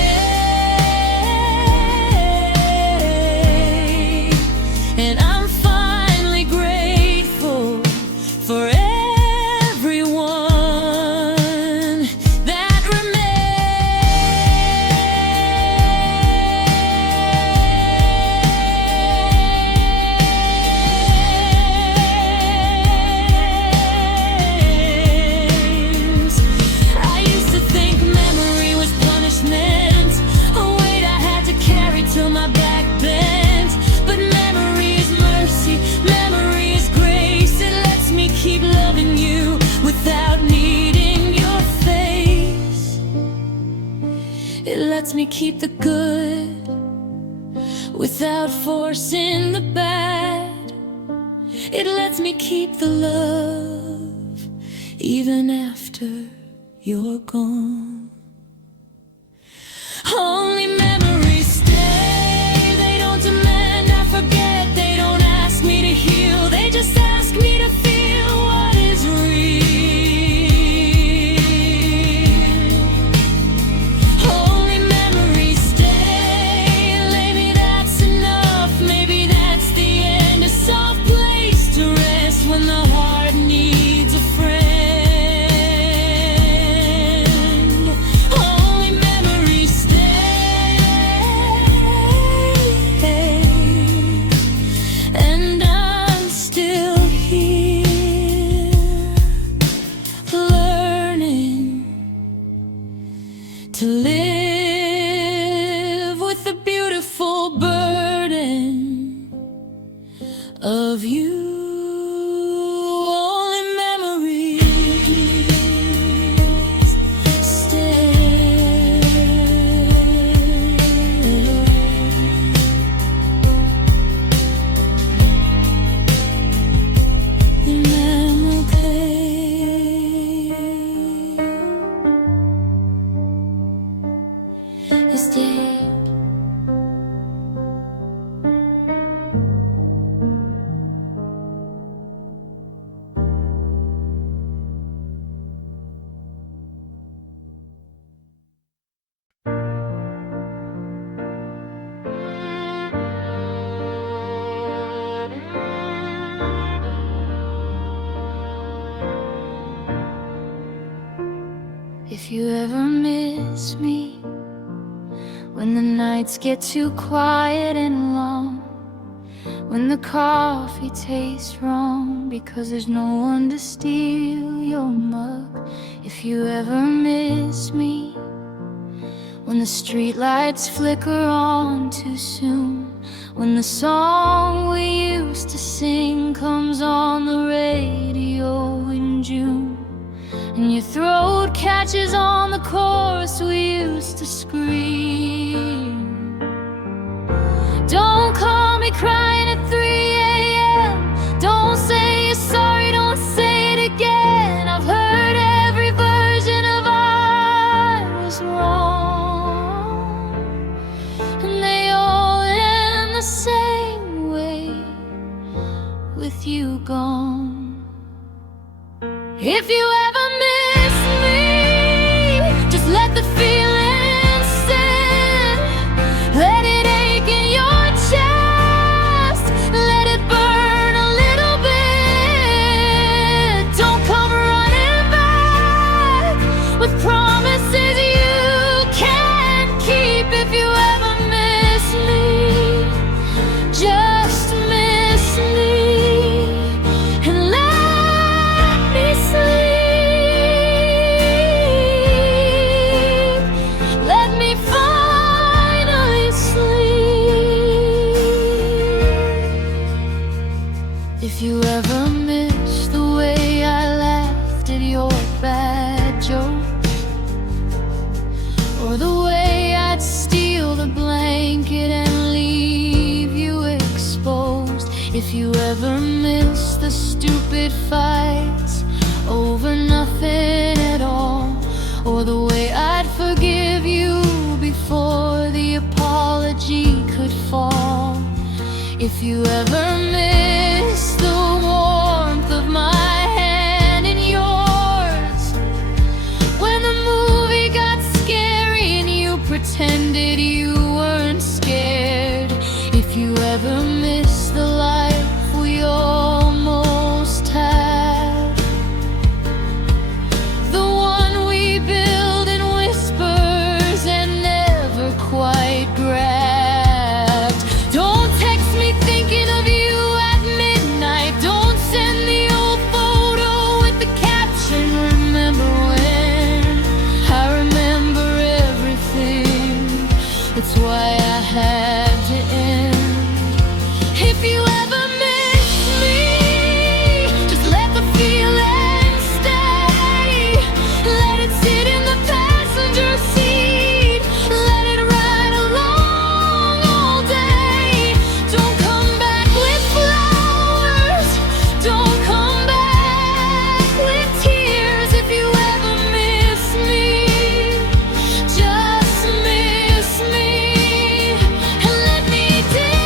And I'm finally grateful for everyone that remains. I used to think memory was punishment, a weight I had to carry till my back bent. But memory is mercy, memory is grace. It lets me keep loving you without needing your face. It lets me keep the good without forcing the bad. It lets me keep the love even after you're gone. Only memories stay. They don't demand I forget, they don't ask me to heal. They just ask me to feel what is real. Only memories stay. Maybe that's enough, maybe that's the end. A soft place to rest when the heart needs a friend. of you, only memories stay. And I'm okay. Is dead. If you ever miss me, when the nights get too quiet and long, when the coffee tastes wrong because there's no one to steal your mug. If you ever miss me, when the streetlights flicker on too soon, when the song we used to sing comes on the radio in June, and your throat catches on the chorus we used to scream. Don't call me crying at 3 a.m. Don't say you're sorry, don't say it again. I've heard every version of I was wrong, and they all end the same way, with you gone. If you ever miss me, just let the feeling sit. Let it ache in your chest. Let it burn a little bit. Don't come running back with promises you can't keep. If you ever miss me, just miss me. If you ever miss the way I laughed at your bad jokes, or the way I'd steal the blanket and leave you exposed, if you ever miss the stupid fights over nothing at all, or the way I'd forgive you before the apology could fall, if you ever miss the warmth of my hand in yours, when the movie got scary and you pretended you weren't scared, if you ever miss the life we almost had, the one we built in whispers and never quite grabbed. Don't text me thinking of you at midnight. Don't send the old photo with the caption, remember when. I remember everything. That's why I had to end. If you ever miss me, just let the feeling stay. Let it sit in the passenger seat. Let it ride along all day. Don't come back with flowers. Don't come back with tears. If you ever miss me, just miss me and let me disappear.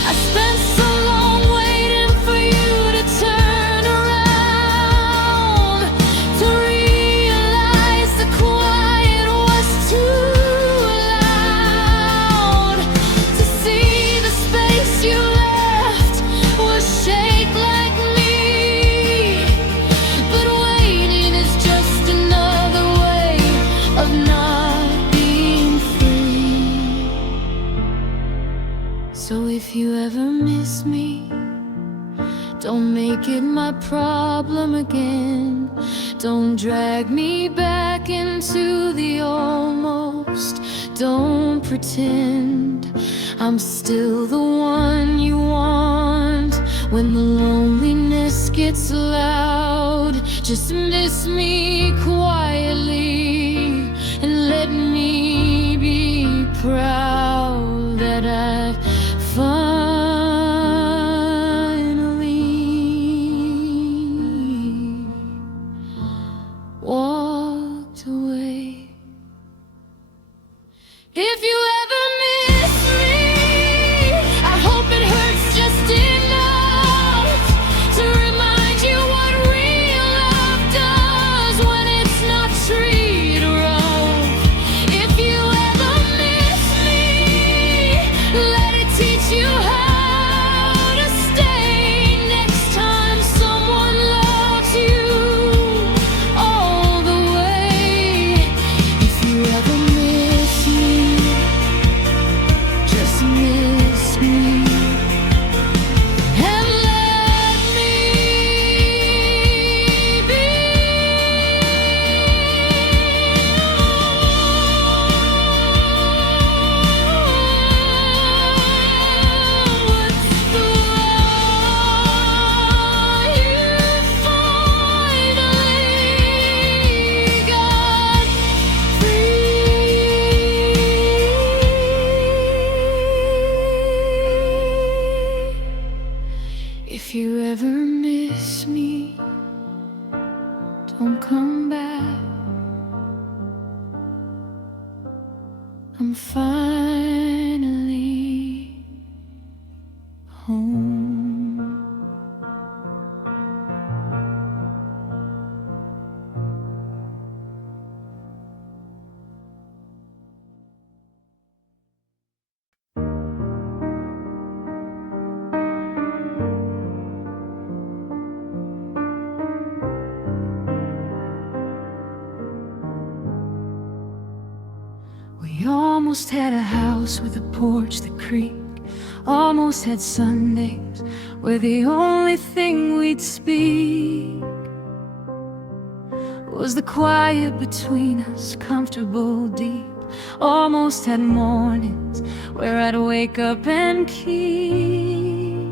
I spent so long waiting for you to turn around, to realize the quiet was too loud, to see the space you left was shake like me. But waiting is just another way of not being free. So if you ever miss me, don't make it my problem again. Don't drag me back into the almost. Don't pretend I'm still the one you want. When the loneliness gets loud, just miss me quietly and let me be proud that I've finally walked away. If you ever miss me, I hope it hurts just enough to remind you what real love does when it's not treated rough. If you ever miss me, let it teach you how to stay next time someone loves you all the way. If you ever miss me, just miss me and let me be. What's the one you finally got free? If you ever miss me, don't come back. I'm finally home. We almost had a house with a porch that creaked. Almost had Sundays where the only thing we'd speak was the quiet between us, comfortable deep. Almost had mornings where I'd wake up and keep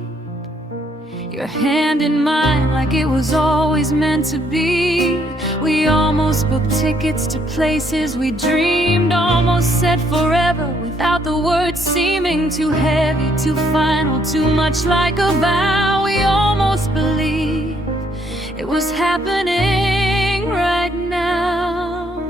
your hand in mine like it was always meant to be. We almost booked tickets to places we dreamed, almost said forever without the words seeming too heavy, too final, too much like a vow. We almost believed it was happening right now.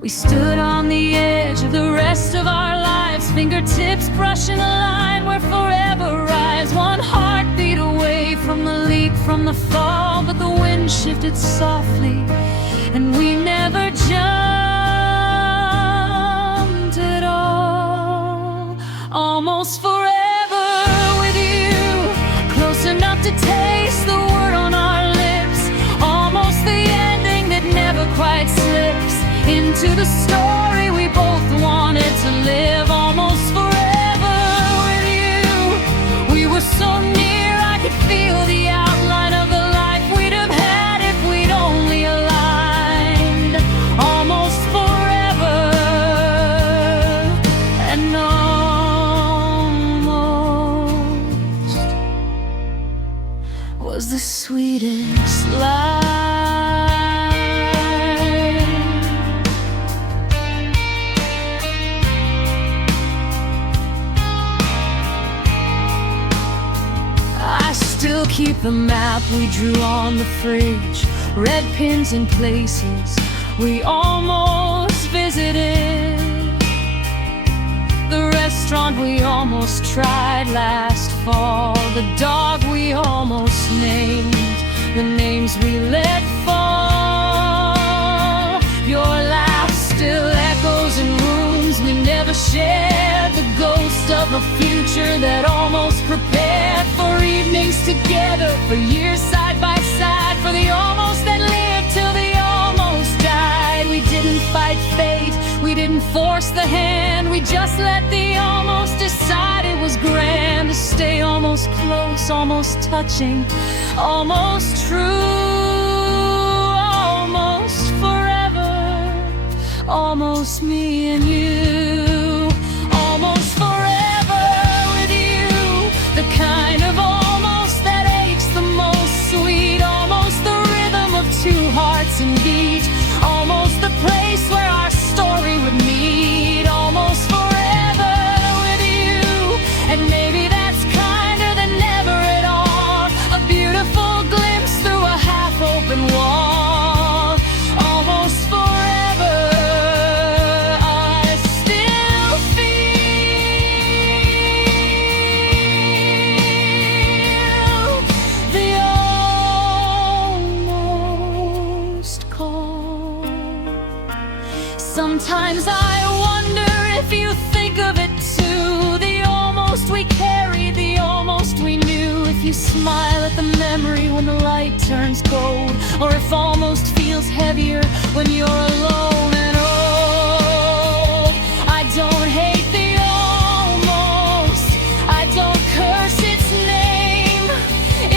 We stood on the edge of the rest of our lives, fingertips brushing the line where forever rise. One heartbeat away from the leap, from the fall, but the wind shifted softly and we never jumped at all. Almost forever with you, close enough to taste the word on our lips. Almost the ending that never quite slips into the story we both wanted to live. Almost forever with you, we were so near I could feel the outline of the life we'd have had if we'd only aligned. Almost forever, and almost was the sweetest lie. Still keep the map we drew on the fridge, red pins in places we almost visited, the restaurant we almost tried last fall, the dog we almost named, the names we let fall. Your laugh still echoes in rooms we never shared, the ghost of a future that almost prepared for evenings together, for years side by side, for the almost that lived till the almost died. We didn't fight fate, we didn't force the hand, we just let the almost decide it was grand to stay almost close, almost touching, almost true. almost me and you, almost forever with you. The kind of almost that aches the most, sweet, almost the rhythm of two hearts in beat, almost the place where our story would meet, almost forever with you. And maybe that's kinder than never at all, a beautiful glimpse through a half-open wall, almost forever. I still feel the almost call. Sometimes I wonder if you think of it too, the almost we carry, the almost we knew. If you smile at the memory when the light turns cold, or if almost feels heavier when you're alone and old. I don't hate the almost, I don't curse its name.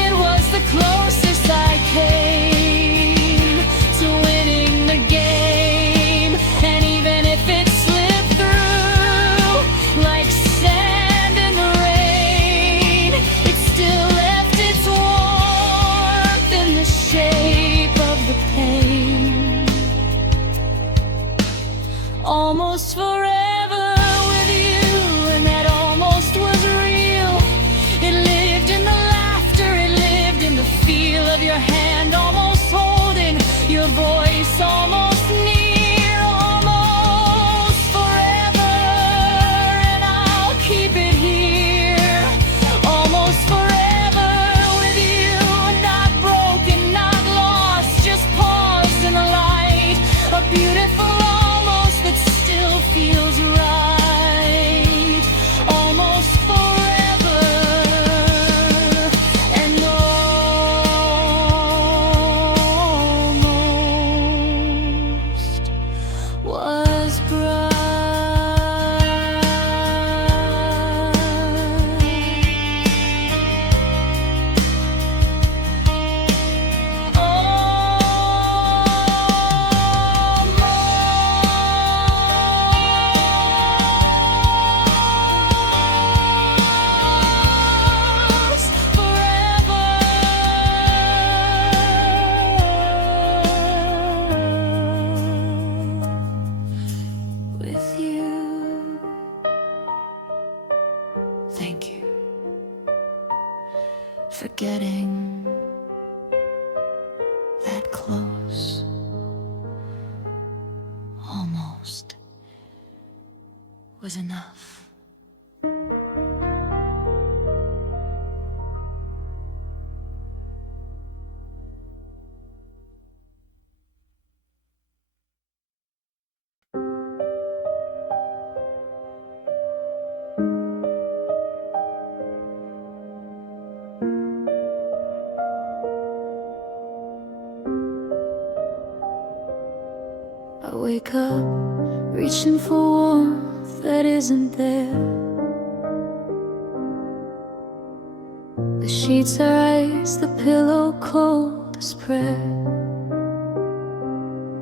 It was the closest I came to winning the game. And even if it slipped through like sand in the rain, it still left its warmth in the shape of the pain. Almost forever with you, and that almost was real. It lived in the laughter, it lived in the feel of your hand, almost holding your voice, almost near, almost forever. And I'll keep it here, almost forever with you. Not broken, not lost, just paused in the light, a beautiful almost that still feels right, almost forever. And almost was bright. Almost forever with you. Thank you for getting that close. Almost was enough. I wake up reaching for warmth that isn't there. The sheets are ice, the pillow cold as prayer.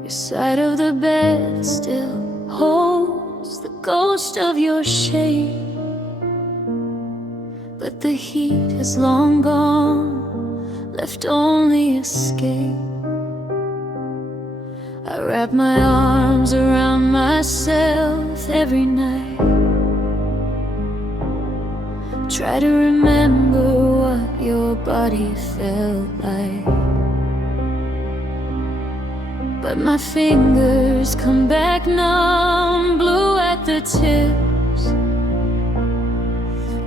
Your side of the bed still holds the ghost of your shame, but the heat is long gone, left only escape. I wrap my arms around myself every night, try to remember what your body felt like, but my fingers come back numb, blue at the tips.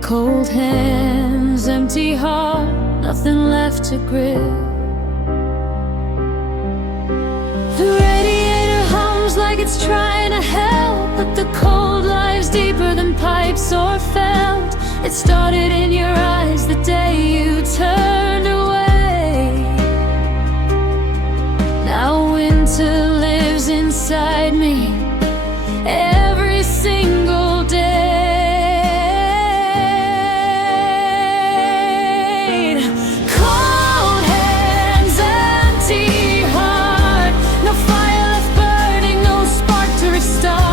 Cold hands, empty heart, nothing left to grip. The radiator hums like it's trying to help, but the cold life's deeper than pipes or felt. It started in your eyes the day you turned away. Now winter lives inside me every single day. Cold hands, empty heart, no fire left burning, no spark to restart.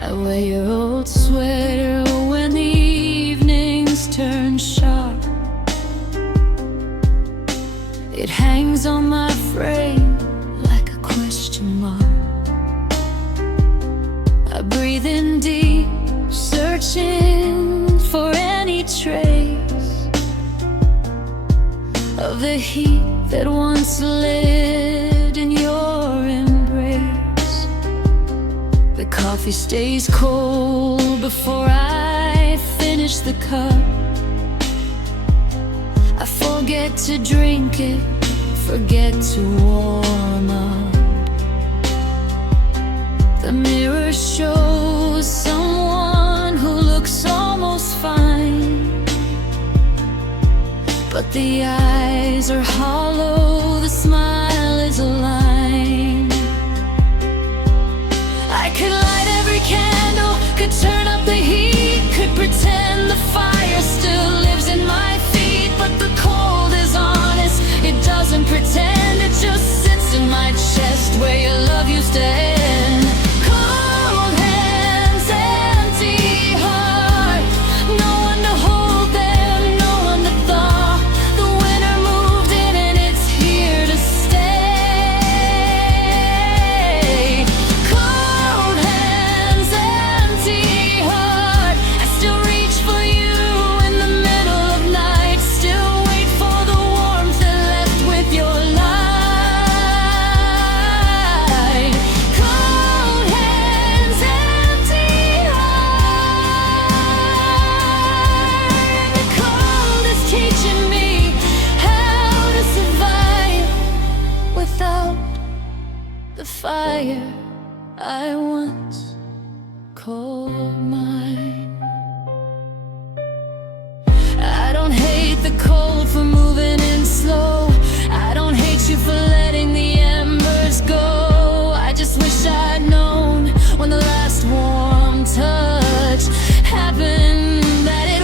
I wear your old sweater when the evenings turn sharp. It hangs on my frame like a question mark. I breathe in deep, searching for any trace of the heat that once lived in your embrace. The coffee stays cold before I finish the cup. I forget to drink it, forget to warm up. The mirror shows someone who looks almost fine, but the eyes are hollow, the smile is a line. I could light every candle, could turn up the heat, could pretend the fire still lives in my feet. But the cold is honest, it doesn't pretend, it just sits in my chest where your love used to end. Cold hands, empty heart, no one to hold them, no one to thaw. The winter moved in and it's here to stay. Cold hands, empty heart, I still reach for you in the middle of night, still wait for the warmth that left with your light. Cold hands, empty heart, the cold is teaching me how to survive without the fire I once called mine. I don't hate the cold for moving in slow. I don't hate you for letting the embers go. I just wish I'd known when the last warm touch happened that it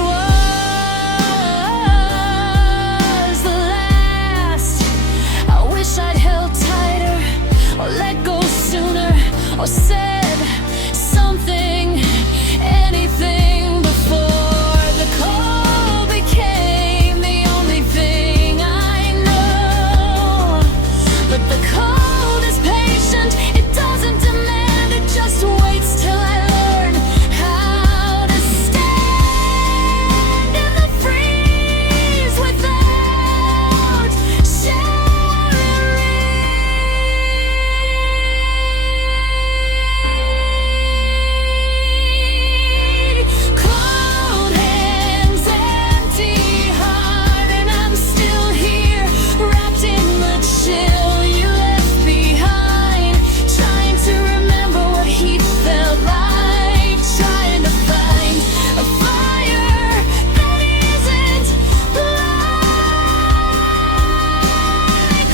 was the last. I wish I'd held tighter or let go sooner or said something, anything before the cold became the only thing I know. But the cold is patient, it doesn't demand, it just waits till I learn how to stand in the freeze without sharing. Cold hands, empty heart, and I'm still here, wrapped in the chill you left behind, trying to remember what heat felt like, trying to find a fire that isn't blind.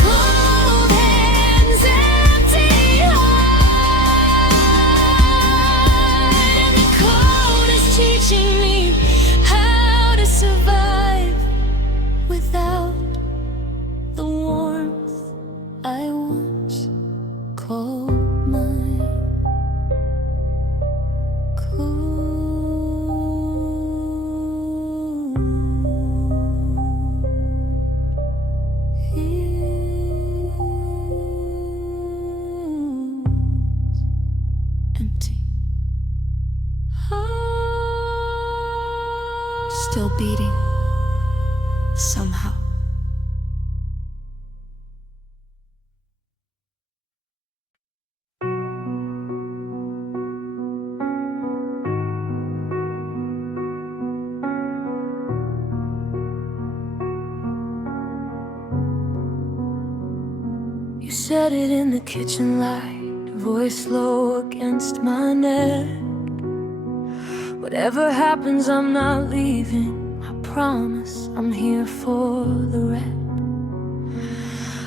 Cold hands, empty heart, and the cold is teaching me how to survive without the warmth I once called mine. Empty heart, still beating somehow. You said it in the kitchen light, voice low against my neck. Whatever happens, I'm not leaving. I promise I'm here for the rest.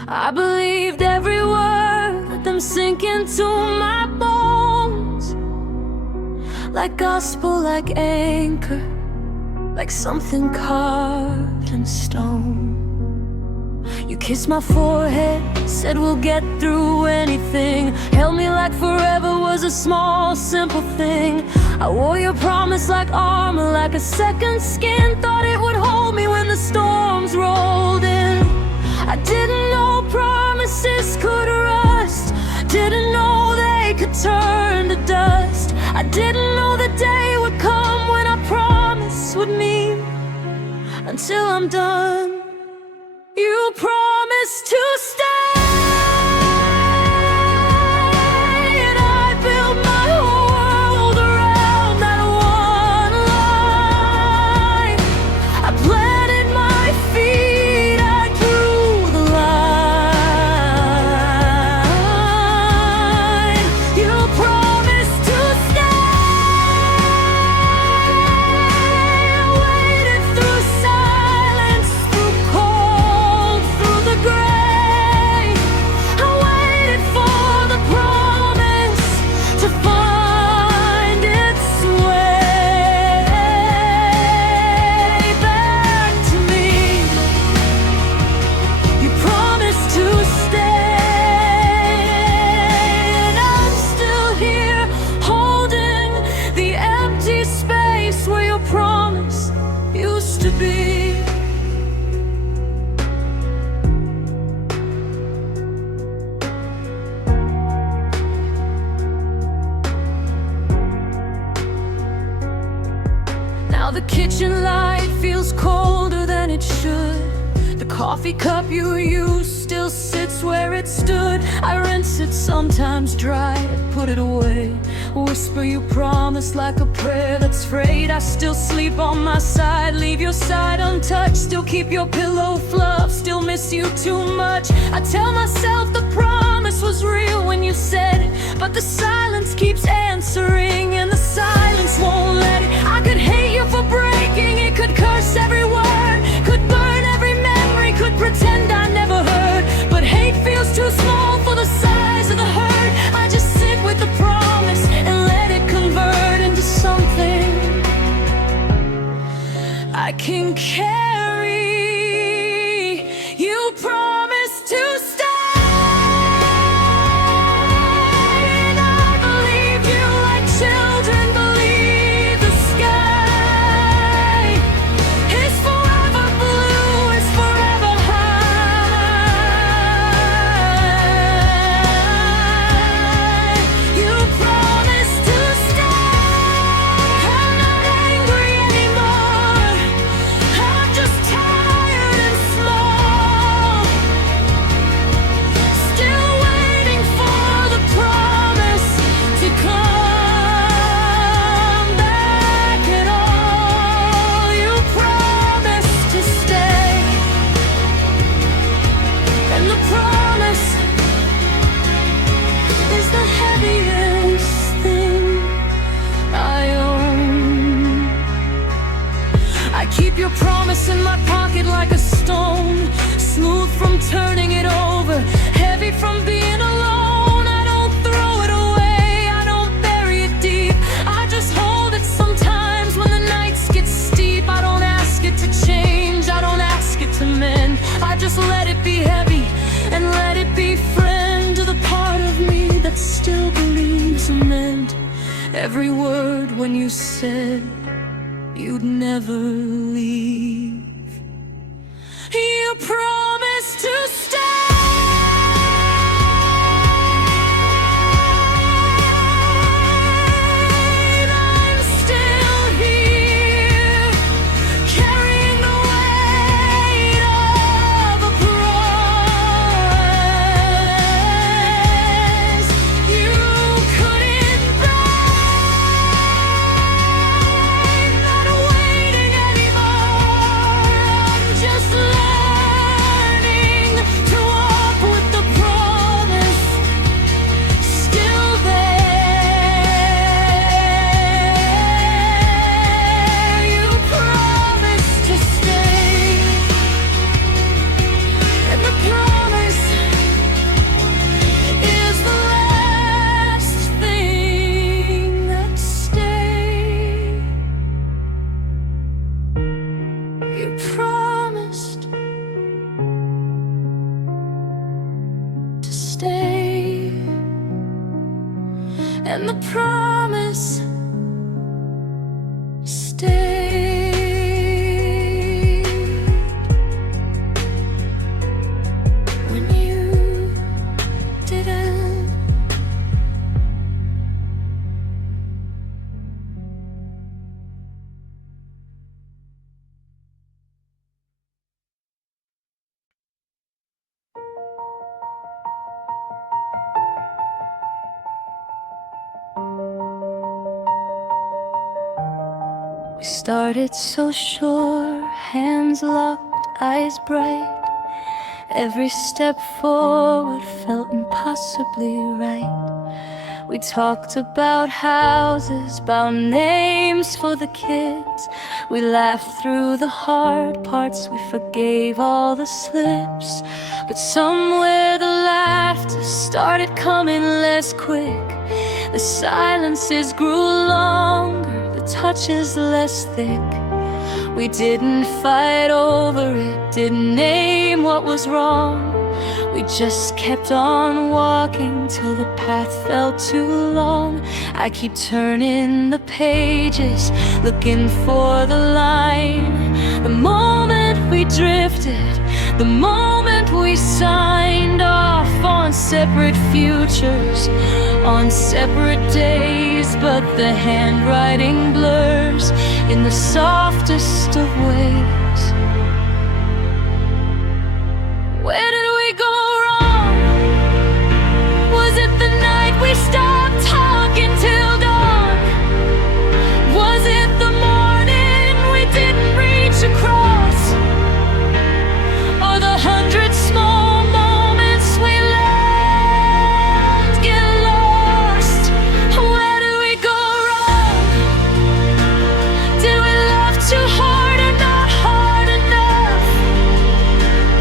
I believed every word, let them sink into my bones, like gospel, like anchor, like something carved in stone. You kissed my forehead, said we'll get through anything. Held me like forever was a small, simple thing. I wore your promise like armor, like a second skin. Thought it would hold me when the storms rolled in. I didn't know promises could rust. Didn't know they could turn to dust. I didn't know the day would come when our promise would mean until I'm done. You promised to stay, and I built my whole world around that one line. I planted my feet, I drew the line. You promised to stay. I waited through silence, through cold, through the gray. I waited for the promise to find its way back to me. You promised to stay, and I'm still here holding the empty space where your promise used to be. Now the kitchen light feels colder than it should. The coffee cup you use still sits where it stood. I rinse it, sometimes dry it, put it away. Whisper you promise like a prayer that's frayed. I still sleep on my side, leave your side untouched. Still keep your pillow fluff, still miss you too much. I tell myself the promise was real when you said it, but the silence keeps answering, and the silence won't let it. I could hate you for breaking it, could curse every word, could burn every memory, could pretend I never heard. But hate feels too small for the size of the hurt. I just sit with the promise and let it convert into something I can carry. You promised to stay, and I believe you like children believe the sky is forever blue, is forever high. You promised to stay. I'm not angry anymore, I'm just tired and small. Still waiting for the promise to come back at all. You promised to stay, and the promise is the heaviest thing I own. I keep your promise in my pocket like a stone, smooth from turning it over, heavy from being alone. I don't throw it away, I don't bury it deep. I just hold it sometimes when the nights get steep. I don't ask it to change, I don't ask it to mend. I just let it be heavy and let it be friend to the part of me that still believes and meant every word when you said you'd never leave. You promised to stay. I'm still here, carrying the weight of a promise you couldn't break. Not waiting anymore, I'm just learning to We started so sure, hands locked, eyes bright. Every step forward felt impossibly right. We talked about houses, about names for the kids. We laughed through the hard parts, we forgave all the slips. But somewhere the laughter started coming less quick. The silences grew longer, the touches less thick. We didn't fight over it, didn't name what was wrong. We just kept on walking till the path felt too long. I keep turning the pages, looking for the line. The moment we drifted, the moment we signed off on separate futures, on separate days. But the handwriting blurs in the softest of ways. Where did we go wrong? Was it the night we stopped talking till dawn? Was it the morning we didn't reach across? Or the 100 small moments we let get lost? Where did we go wrong? Did we love too hard or not hard enough?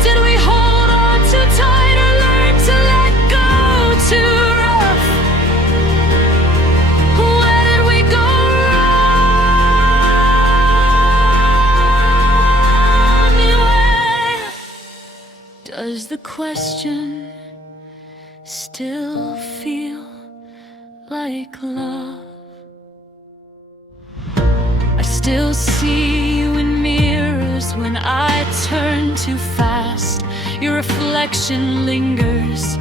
Did we hold on too tight or learn to let go too rough? Where did we go wrong? Where does the question still feel like love? I still see you in mirrors when I turn too fast. Your reflection lingers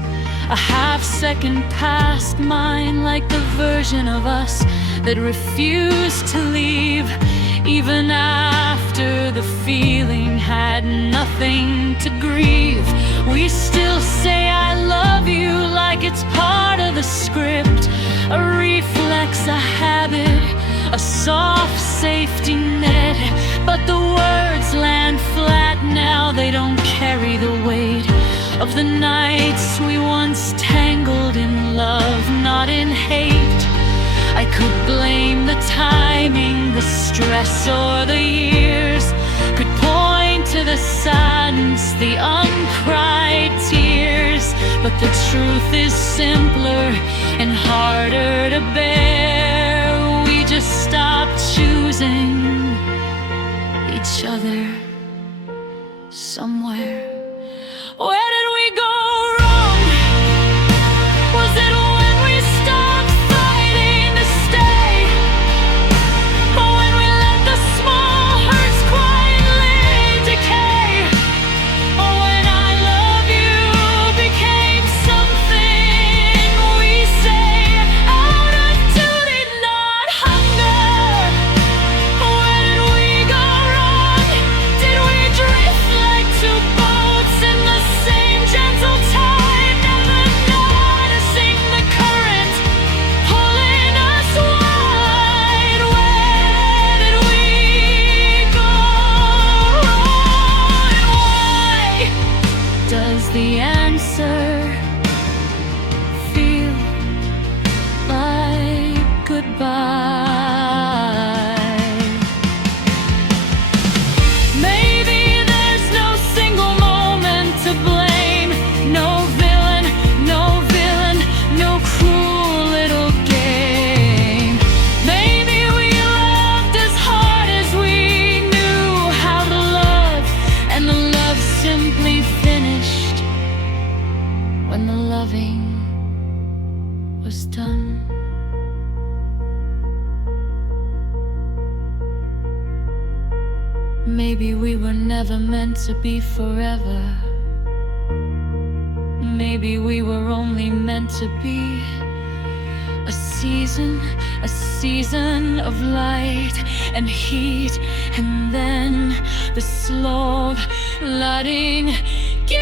a half second past mine, like the version of us that refused to leave. Even after the feeling had nothing to grieve, we still say I love you like it's part of the script. A reflex, a habit, a soft safety net. But the words land flat now, they don't carry the weight of the nights we once tangled in love, not in hate. I could blame the timing, the stress, or the years. Could point to the sadness, the uncried tears. But the truth is simpler and harder to bear. We just stopped choosing each other somewhere. Where did we go wrong? Was it when we stopped fighting to stay? Or when we let the small hurts quietly decay? Or when I love you became something we say out of duty, not hunger? Where did we go wrong? Did we drift like two boats in the same gentle tide, never noticing the current pulling us wide? Where did we go wrong? Why does the answer feel like goodbye? Maybe there's no single moment to blame. No villain, no cruel little game. Maybe we loved as hard as we knew how to love, and the love simply finished when the loving was done. Maybe we were never meant to be forever. Maybe we were only meant to be a season of light and heat, and then the slow letting go.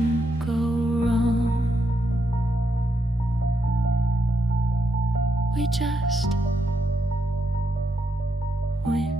didn't go wrong. We just went